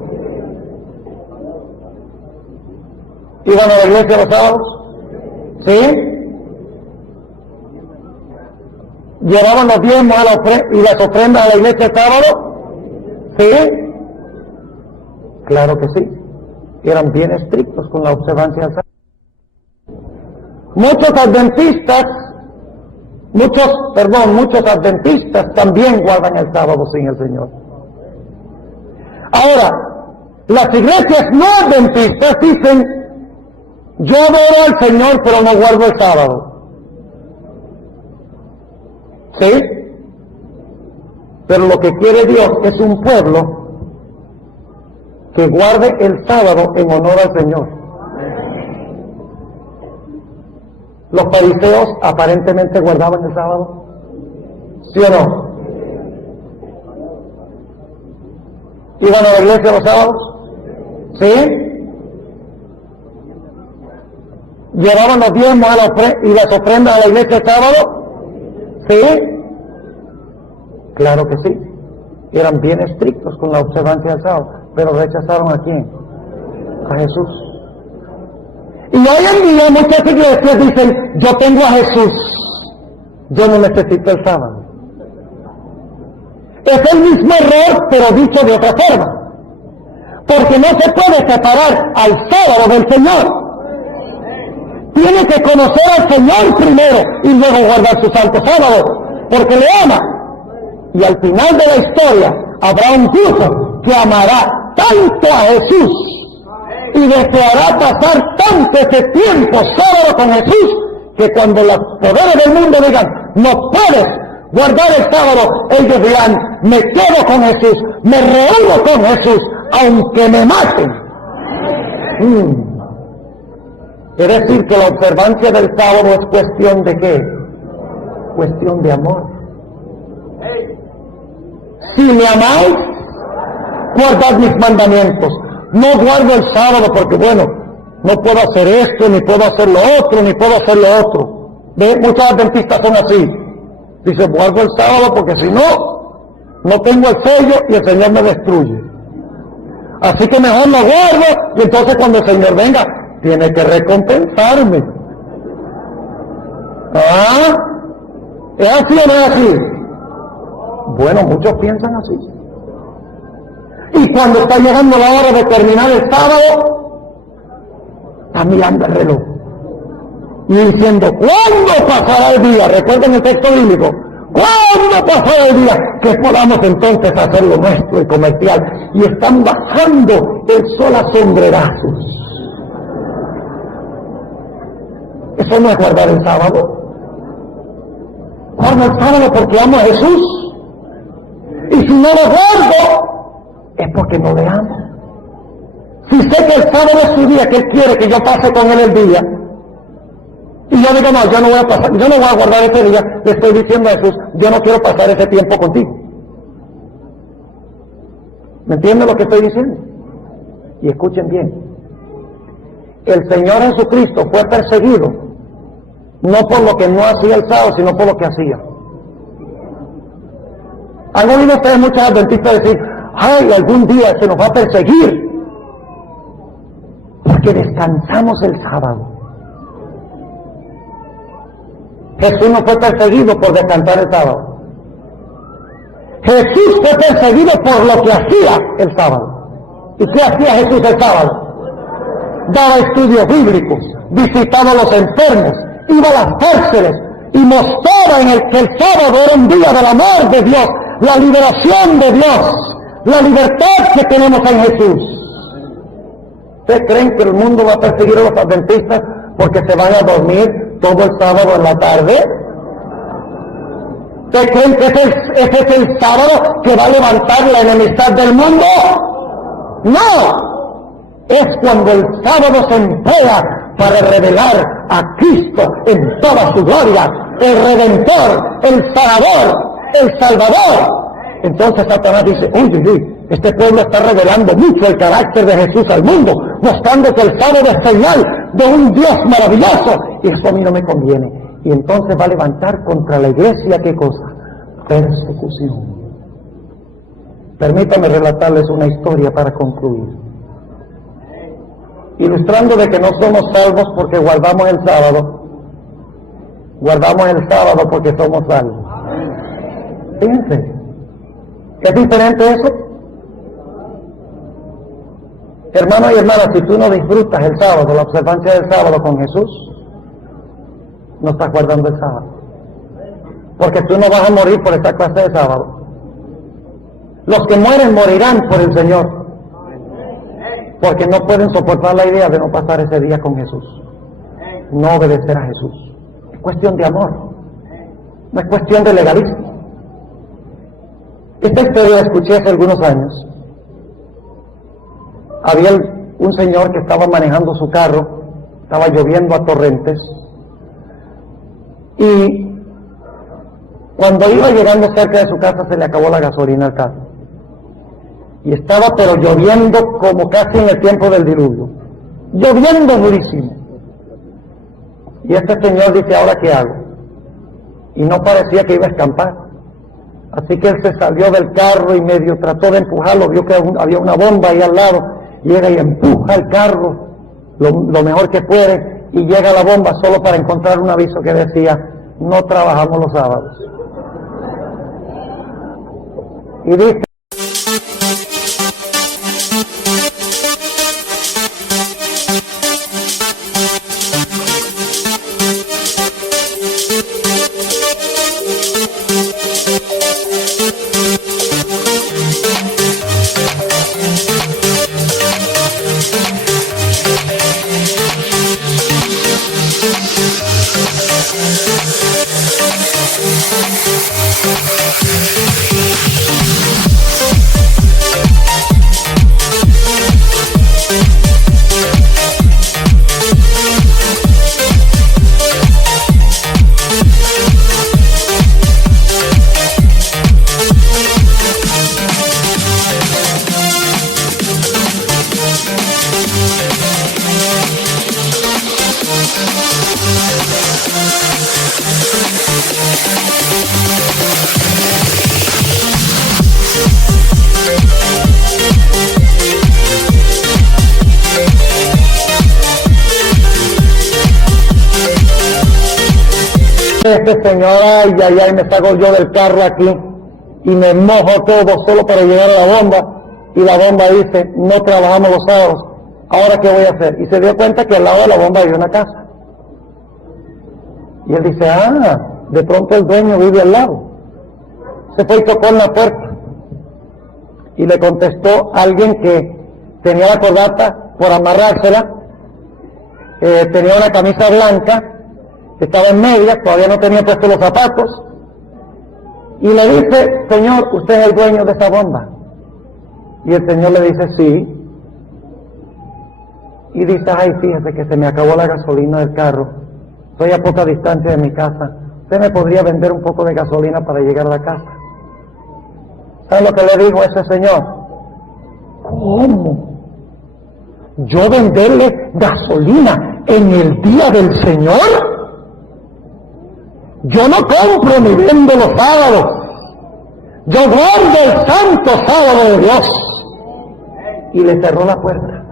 ¿Iban a la iglesia los sábados? ¿Sí? ¿Llevaban los diezmos y las ofrendas a la iglesia el sábado? ¿Sí? Claro que sí. Eran bien estrictos con la observancia del sábado. Muchos adventistas también guardan el sábado sin el Señor. Ahora, las iglesias no adventistas dicen, yo adoro al Señor pero no guardo el sábado. ¿Sí? Pero lo que quiere Dios es un pueblo que guarde el sábado en honor al Señor. Los fariseos aparentemente guardaban el sábado. ¿Sí o no? ¿Iban a la iglesia los sábados? ¿Sí? ¿Llevaban los diezmos y las ofrendas a la iglesia el sábado? ¿Sí? Claro que sí. Eran bien estrictos con la observancia del sábado. Pero rechazaron ¿a quién? A Jesús. Y hoy en día muchas iglesias dicen, yo tengo a Jesús, yo no necesito el sábado. Es el mismo error, pero dicho de otra forma. Porque no se puede separar al sábado del Señor. Tiene que conocer al Señor primero y luego guardar su santo sábado, porque le ama. Y al final de la historia habrá un justo que amará tanto a Jesús y deseará pasar tanto ese tiempo sábado con Jesús, que cuando los poderes del mundo digan, no puedes guardar el sábado, ellos dirán, me quedo con Jesús, me reúno con Jesús, aunque me maten. Es decir, que la observancia del sábado es cuestión de ¿qué? Cuestión de amor. Si me amáis, guardad mis mandamientos. No guardo el sábado porque, bueno, no puedo hacer esto, ni puedo hacer lo otro, ni puedo hacer lo otro. ¿Ve? Muchos adventistas son así. Dice, guardo el sábado porque si no tengo el sello y el Señor me destruye. Así que mejor lo guardo, y entonces cuando el Señor venga, tiene que recompensarme. ¿Ah? ¿Es así o no es así? Bueno, muchos piensan así. Y cuando está llegando la hora de terminar el sábado, está mirando el reloj y diciendo, ¿cuándo pasará el día? Recuerden el texto bíblico, ¿Cuándo pasó el día que podamos entonces hacer lo nuestro y comercial? Y están bajando el sol a sombrerazos. Eso no es guardar el sábado. Guardo el sábado porque amo a Jesús. Y si no lo guardo, es porque no le amo. Si sé que el sábado es su día, que Él quiere que yo pase con Él el día, y yo digo, no, yo no voy a guardar ese día, le estoy diciendo a Jesús, yo no quiero pasar ese tiempo contigo. ¿Me entienden lo que estoy diciendo? Y escuchen bien. El Señor Jesucristo fue perseguido, no por lo que no hacía el sábado, sino por lo que hacía. ¿Han oído ustedes muchos adventistas decir, ay, algún día se nos va a perseguir? Porque descansamos el sábado. Jesús no fue perseguido por descansar el sábado. Jesús fue perseguido por lo que hacía el sábado. ¿Y qué hacía Jesús el sábado? Daba estudios bíblicos, visitaba a los enfermos, iba a las cárceles y mostraba que el sábado era un día del amor de Dios, la liberación de Dios, la libertad que tenemos en Jesús. ¿Ustedes creen que el mundo va a perseguir a los adventistas porque se van a dormir todo el sábado en la tarde? ¿Ustedes creen que ese es el sábado que va a levantar la enemistad del mundo? ¡No! Es cuando el sábado se emplea para revelar a Cristo en toda su gloria, el Redentor, el Sanador, el Salvador. Entonces Satanás dice, oye, este pueblo está revelando mucho el carácter de Jesús al mundo, mostrando que el sábado es señal de un Dios maravilloso, y eso a mí no me conviene. Y entonces va a levantar contra la iglesia, ¿qué cosa? Persecución. Permítame relatarles una historia para concluir, ilustrando de que no somos salvos porque guardamos el sábado, guardamos el sábado porque somos salvos. Fíjense, ¿qué es diferente eso? Hermanos y hermanas, si tú no disfrutas el sábado, la observancia del sábado con Jesús, no estás guardando el sábado. Porque tú no vas a morir por esta clase de sábado. Los que mueren morirán por el Señor, porque no pueden soportar la idea de no pasar ese día con Jesús, no obedecer a Jesús. Es cuestión de amor, no es cuestión de legalismo. Esta historia la escuché hace algunos años. Había un señor que estaba manejando su carro, estaba lloviendo a torrentes, y cuando iba llegando cerca de su casa se le acabó la gasolina al carro. Y estaba pero lloviendo como casi en el tiempo del diluvio, lloviendo durísimo. Y este señor dice, ¿ahora qué hago? Y no parecía que iba a escampar. Así que él se salió del carro y medio trató de empujarlo, vio que había una bomba ahí al lado, llega y empuja el carro lo mejor que puede, y llega a la bomba solo para encontrar un aviso que decía, no trabajamos los sábados. Y dice, este señor, ay, me saco yo del carro aquí y me mojo todo solo para llegar a la bomba, y la bomba dice, no trabajamos los sábados, ¿ahora qué voy a hacer? Y se dio cuenta que al lado de la bomba había una casa. Y él dice, de pronto el dueño vive al lado. Se fue y tocó en la puerta. Y le contestó alguien que tenía la corbata por amarrársela, tenía una camisa blanca, estaba en medias, todavía no tenía puestos los zapatos, y le dice: señor, ¿usted es el dueño de esa bomba? Y el señor le dice: sí. Y dice: ay, fíjese que se me acabó la gasolina del carro, estoy a poca distancia de mi casa, ¿usted me podría vender un poco de gasolina para llegar a la casa? ¿Sabe lo que le dijo ese señor? ¿Cómo? ¿Yo venderle gasolina en el día del Señor? Yo no compro ni vendo los sábados. Yo guardo el santo sábado de Dios. Y le cerró la puerta.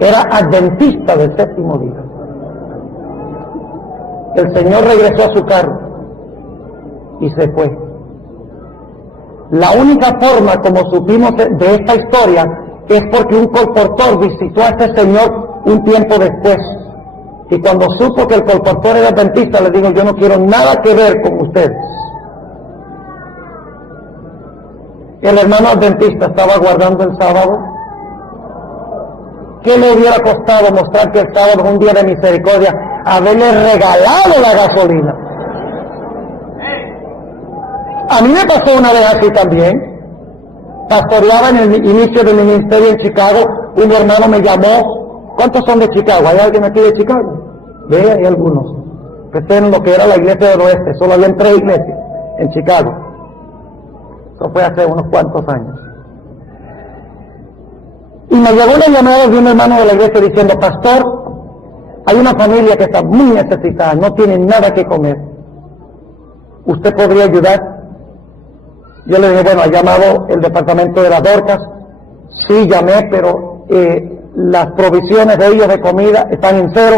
Era adventista del séptimo día. El Señor regresó a su carro y se fue. La única forma como supimos de esta historia es porque un colportor visitó a este señor un tiempo después. Y cuando supo que el colportor era adventista, le dijo: yo no quiero nada que ver con ustedes. El hermano adventista estaba guardando el sábado. ¿Qué le hubiera costado mostrar que el sábado es un día de misericordia? Haberle regalado la gasolina. A mí me pasó una vez así también. Pastoreaba en el inicio de mi ministerio en Chicago. Un hermano me llamó. ¿Cuántos son de Chicago? ¿Hay alguien aquí de Chicago? Ve, hay algunos. Que estén en lo que era la iglesia del oeste. Solo habían 3 iglesias en Chicago. Eso fue hace unos cuantos años. Y me llegó una llamada de un hermano de la iglesia diciendo: pastor, hay una familia que está muy necesitada, no tiene nada que comer. ¿Usted podría ayudar? Yo le dije: bueno, ¿ha llamado el departamento de las Dorcas? Sí, llamé, pero las provisiones de ellos de comida están en 0.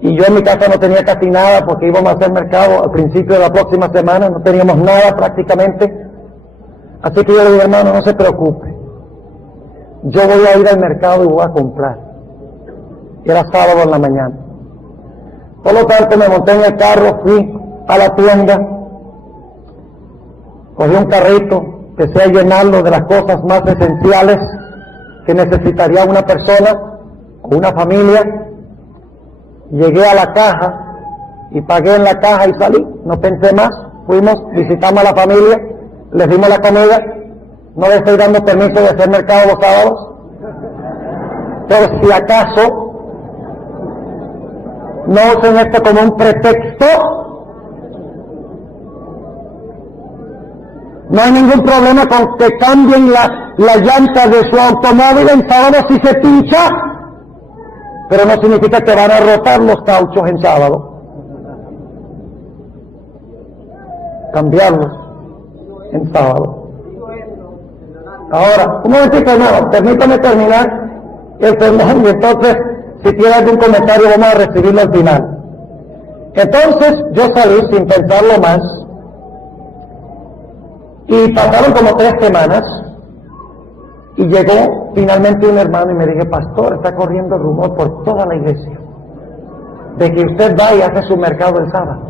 Y yo en mi casa no tenía casi nada porque íbamos a hacer mercado al principio de la próxima semana, no teníamos nada prácticamente. Así que yo le dije: hermano, no se preocupe, yo voy a ir al mercado y voy a comprar. Y era sábado en la mañana. Por lo tanto, me monté en el carro, fui a la tienda, cogí un carrito, empecé a llenarlo de las cosas más esenciales que necesitaría una persona o una familia. Llegué a la caja y pagué en la caja y salí, no pensé más. Fuimos, visitamos a la familia, les dimos la comida. No les estoy dando permiso de hacer mercado los sábados, pero si acaso no usen esto como un pretexto. No hay ningún problema con que cambien la llanta de su automóvil en sábado si se pincha, pero no significa que van a rotar los cauchos en sábado. Cambiarlos en sábado. Ahora, un momentito, no, permítame terminar el sermón y entonces, si tiene algún comentario, vamos a recibirlo al final. Entonces, yo salí sin pensarlo más, y pasaron como 3 semanas, y llegó finalmente un hermano y me dije: pastor, está corriendo el rumor por toda la iglesia de que usted va y hace su mercado el sábado.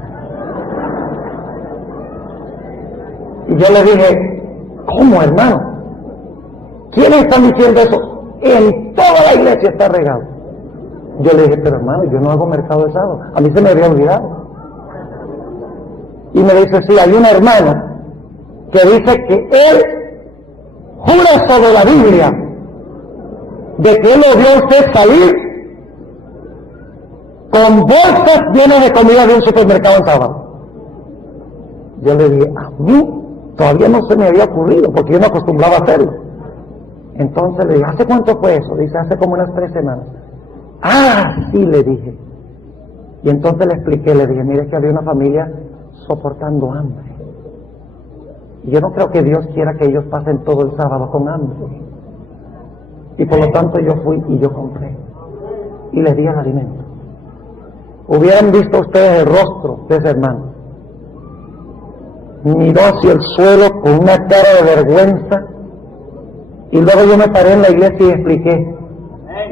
Y yo le dije: ¿cómo, hermano? ¿Quiénes están diciendo eso? En toda la iglesia está regado. Yo le dije: pero hermano, yo no hago mercado de sábado, a mí se me había olvidado. Y me dice: sí, hay un hermano que dice que él jura sobre la Biblia de que él lo vio a usted salir con bolsas llenas de comida de un supermercado en sábado. Yo le dije: a mí todavía no se me había ocurrido porque yo no acostumbraba a hacerlo. Entonces le dije: ¿hace cuánto fue eso? Dice: hace como unas 3 semanas. Ah, sí, le dije. Y entonces le expliqué, le dije: mire que había una familia soportando hambre. Y yo no creo que Dios quiera que ellos pasen todo el sábado con hambre. Y por lo tanto yo fui y yo compré. Y les di el alimento. Hubieran visto ustedes el rostro de ese hermano. Miró hacia el suelo con una cara de vergüenza. Y luego yo me paré en la iglesia y expliqué.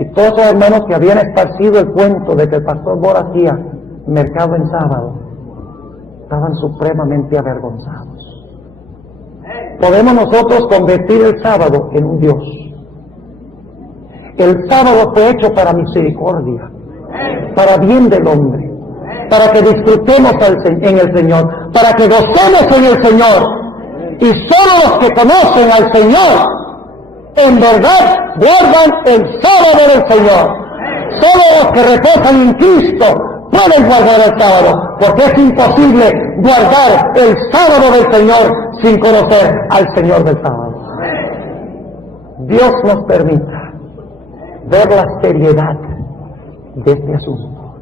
Y todos esos hermanos que habían esparcido el cuento de que el pastor Bora hacía mercado en sábado, estaban supremamente avergonzados. Podemos nosotros convertir el sábado en un Dios. El sábado fue hecho para misericordia, para bien del hombre, para que disfrutemos en el Señor, para que gocemos en el Señor. Y solo los que conocen al Señor, en verdad, guardan el sábado del Señor. Solo los que reposan en Cristo pueden guardar el sábado, porque es imposible guardar el sábado del Señor sin conocer al Señor del sábado. Dios nos permita ver la seriedad de este asunto,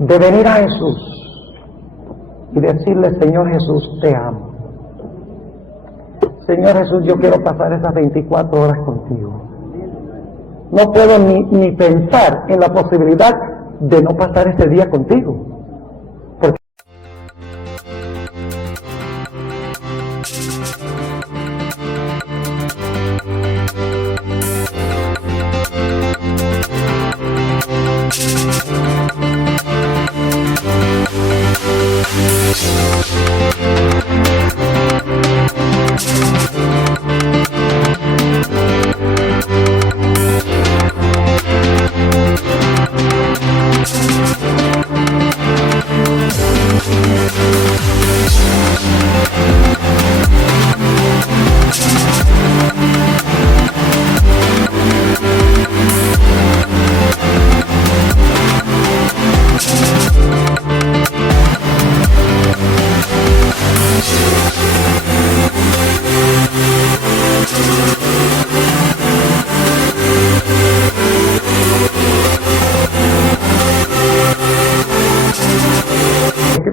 de venir a Jesús y decirle: Señor Jesús, te amo. Señor Jesús, yo quiero pasar esas 24 horas contigo. No puedo ni pensar en la posibilidad de no pasar ese día contigo. Porque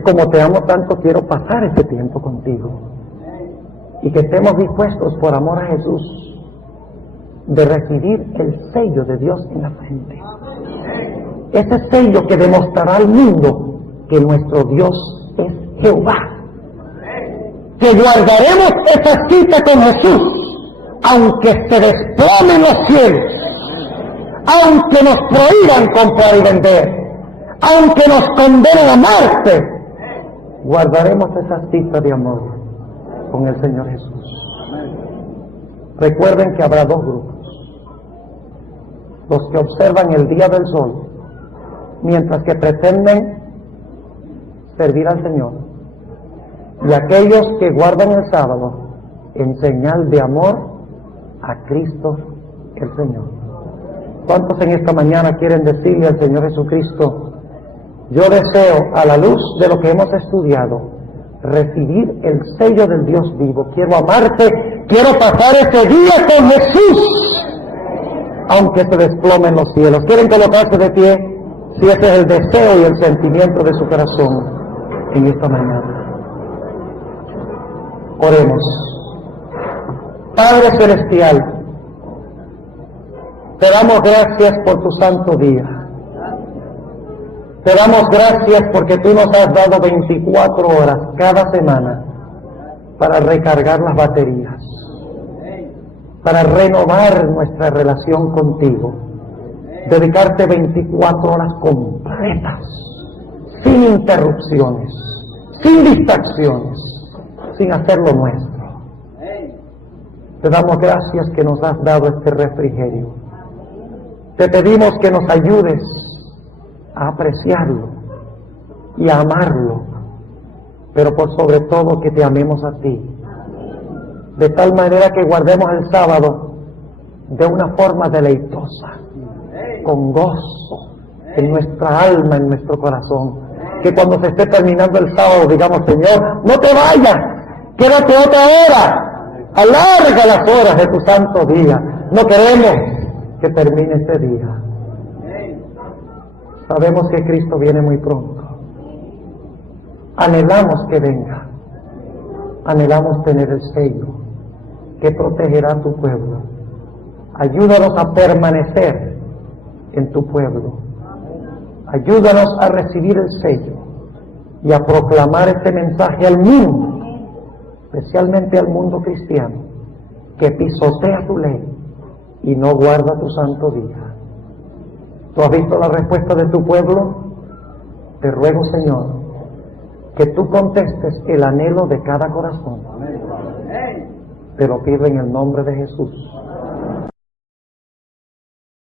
como te amo tanto, quiero pasar ese tiempo contigo. Y que estemos dispuestos, por amor a Jesús, de recibir el sello de Dios en la frente. Ese sello que demostrará al mundo que nuestro Dios es Jehová. Que guardaremos esa cita con Jesús, aunque se desplomen los cielos, aunque nos prohíban comprar y vender, aunque nos condenen a muerte. Guardaremos esa cita de amor con el Señor Jesús. Recuerden que habrá dos grupos: los que observan el día del sol mientras que pretenden servir al Señor, y aquellos que guardan el sábado en señal de amor a Cristo el Señor. ¿Cuántos en esta mañana quieren decirle al Señor Jesucristo: yo deseo, a la luz de lo que hemos estudiado, recibir el sello del Dios vivo? Quiero amarte, quiero pasar ese día con Jesús, aunque se desplomen los cielos. ¿Quieren colocarse de pie? Si ese es el deseo y el sentimiento de su corazón en esta mañana. Oremos. Padre Celestial, te damos gracias por tu santo día. Te damos gracias porque tú nos has dado 24 horas cada semana para recargar las baterías, para renovar nuestra relación contigo, dedicarte 24 horas completas, sin interrupciones, sin distracciones, sin hacer lo nuestro. Te damos gracias que nos has dado este refrigerio. Te pedimos que nos ayudes a apreciarlo y a amarlo, pero por sobre todo que te amemos a ti, de tal manera que guardemos el sábado de una forma deleitosa, con gozo en nuestra alma, en nuestro corazón, que cuando se esté terminando el sábado digamos: Señor, no te vayas, quédate otra hora, alarga las horas de tu santo día. No queremos que termine este día. Sabemos que Cristo viene muy pronto. Anhelamos que venga. Anhelamos tener el sello que protegerá a tu pueblo. Ayúdanos a permanecer en tu pueblo. Ayúdanos a recibir el sello y a proclamar este mensaje al mundo, especialmente al mundo cristiano, que pisotea tu ley y no guarda tu santo día. ¿Tú has visto la respuesta de tu pueblo? Te ruego, Señor, que tú contestes el anhelo de cada corazón. Te lo pido en el nombre de Jesús.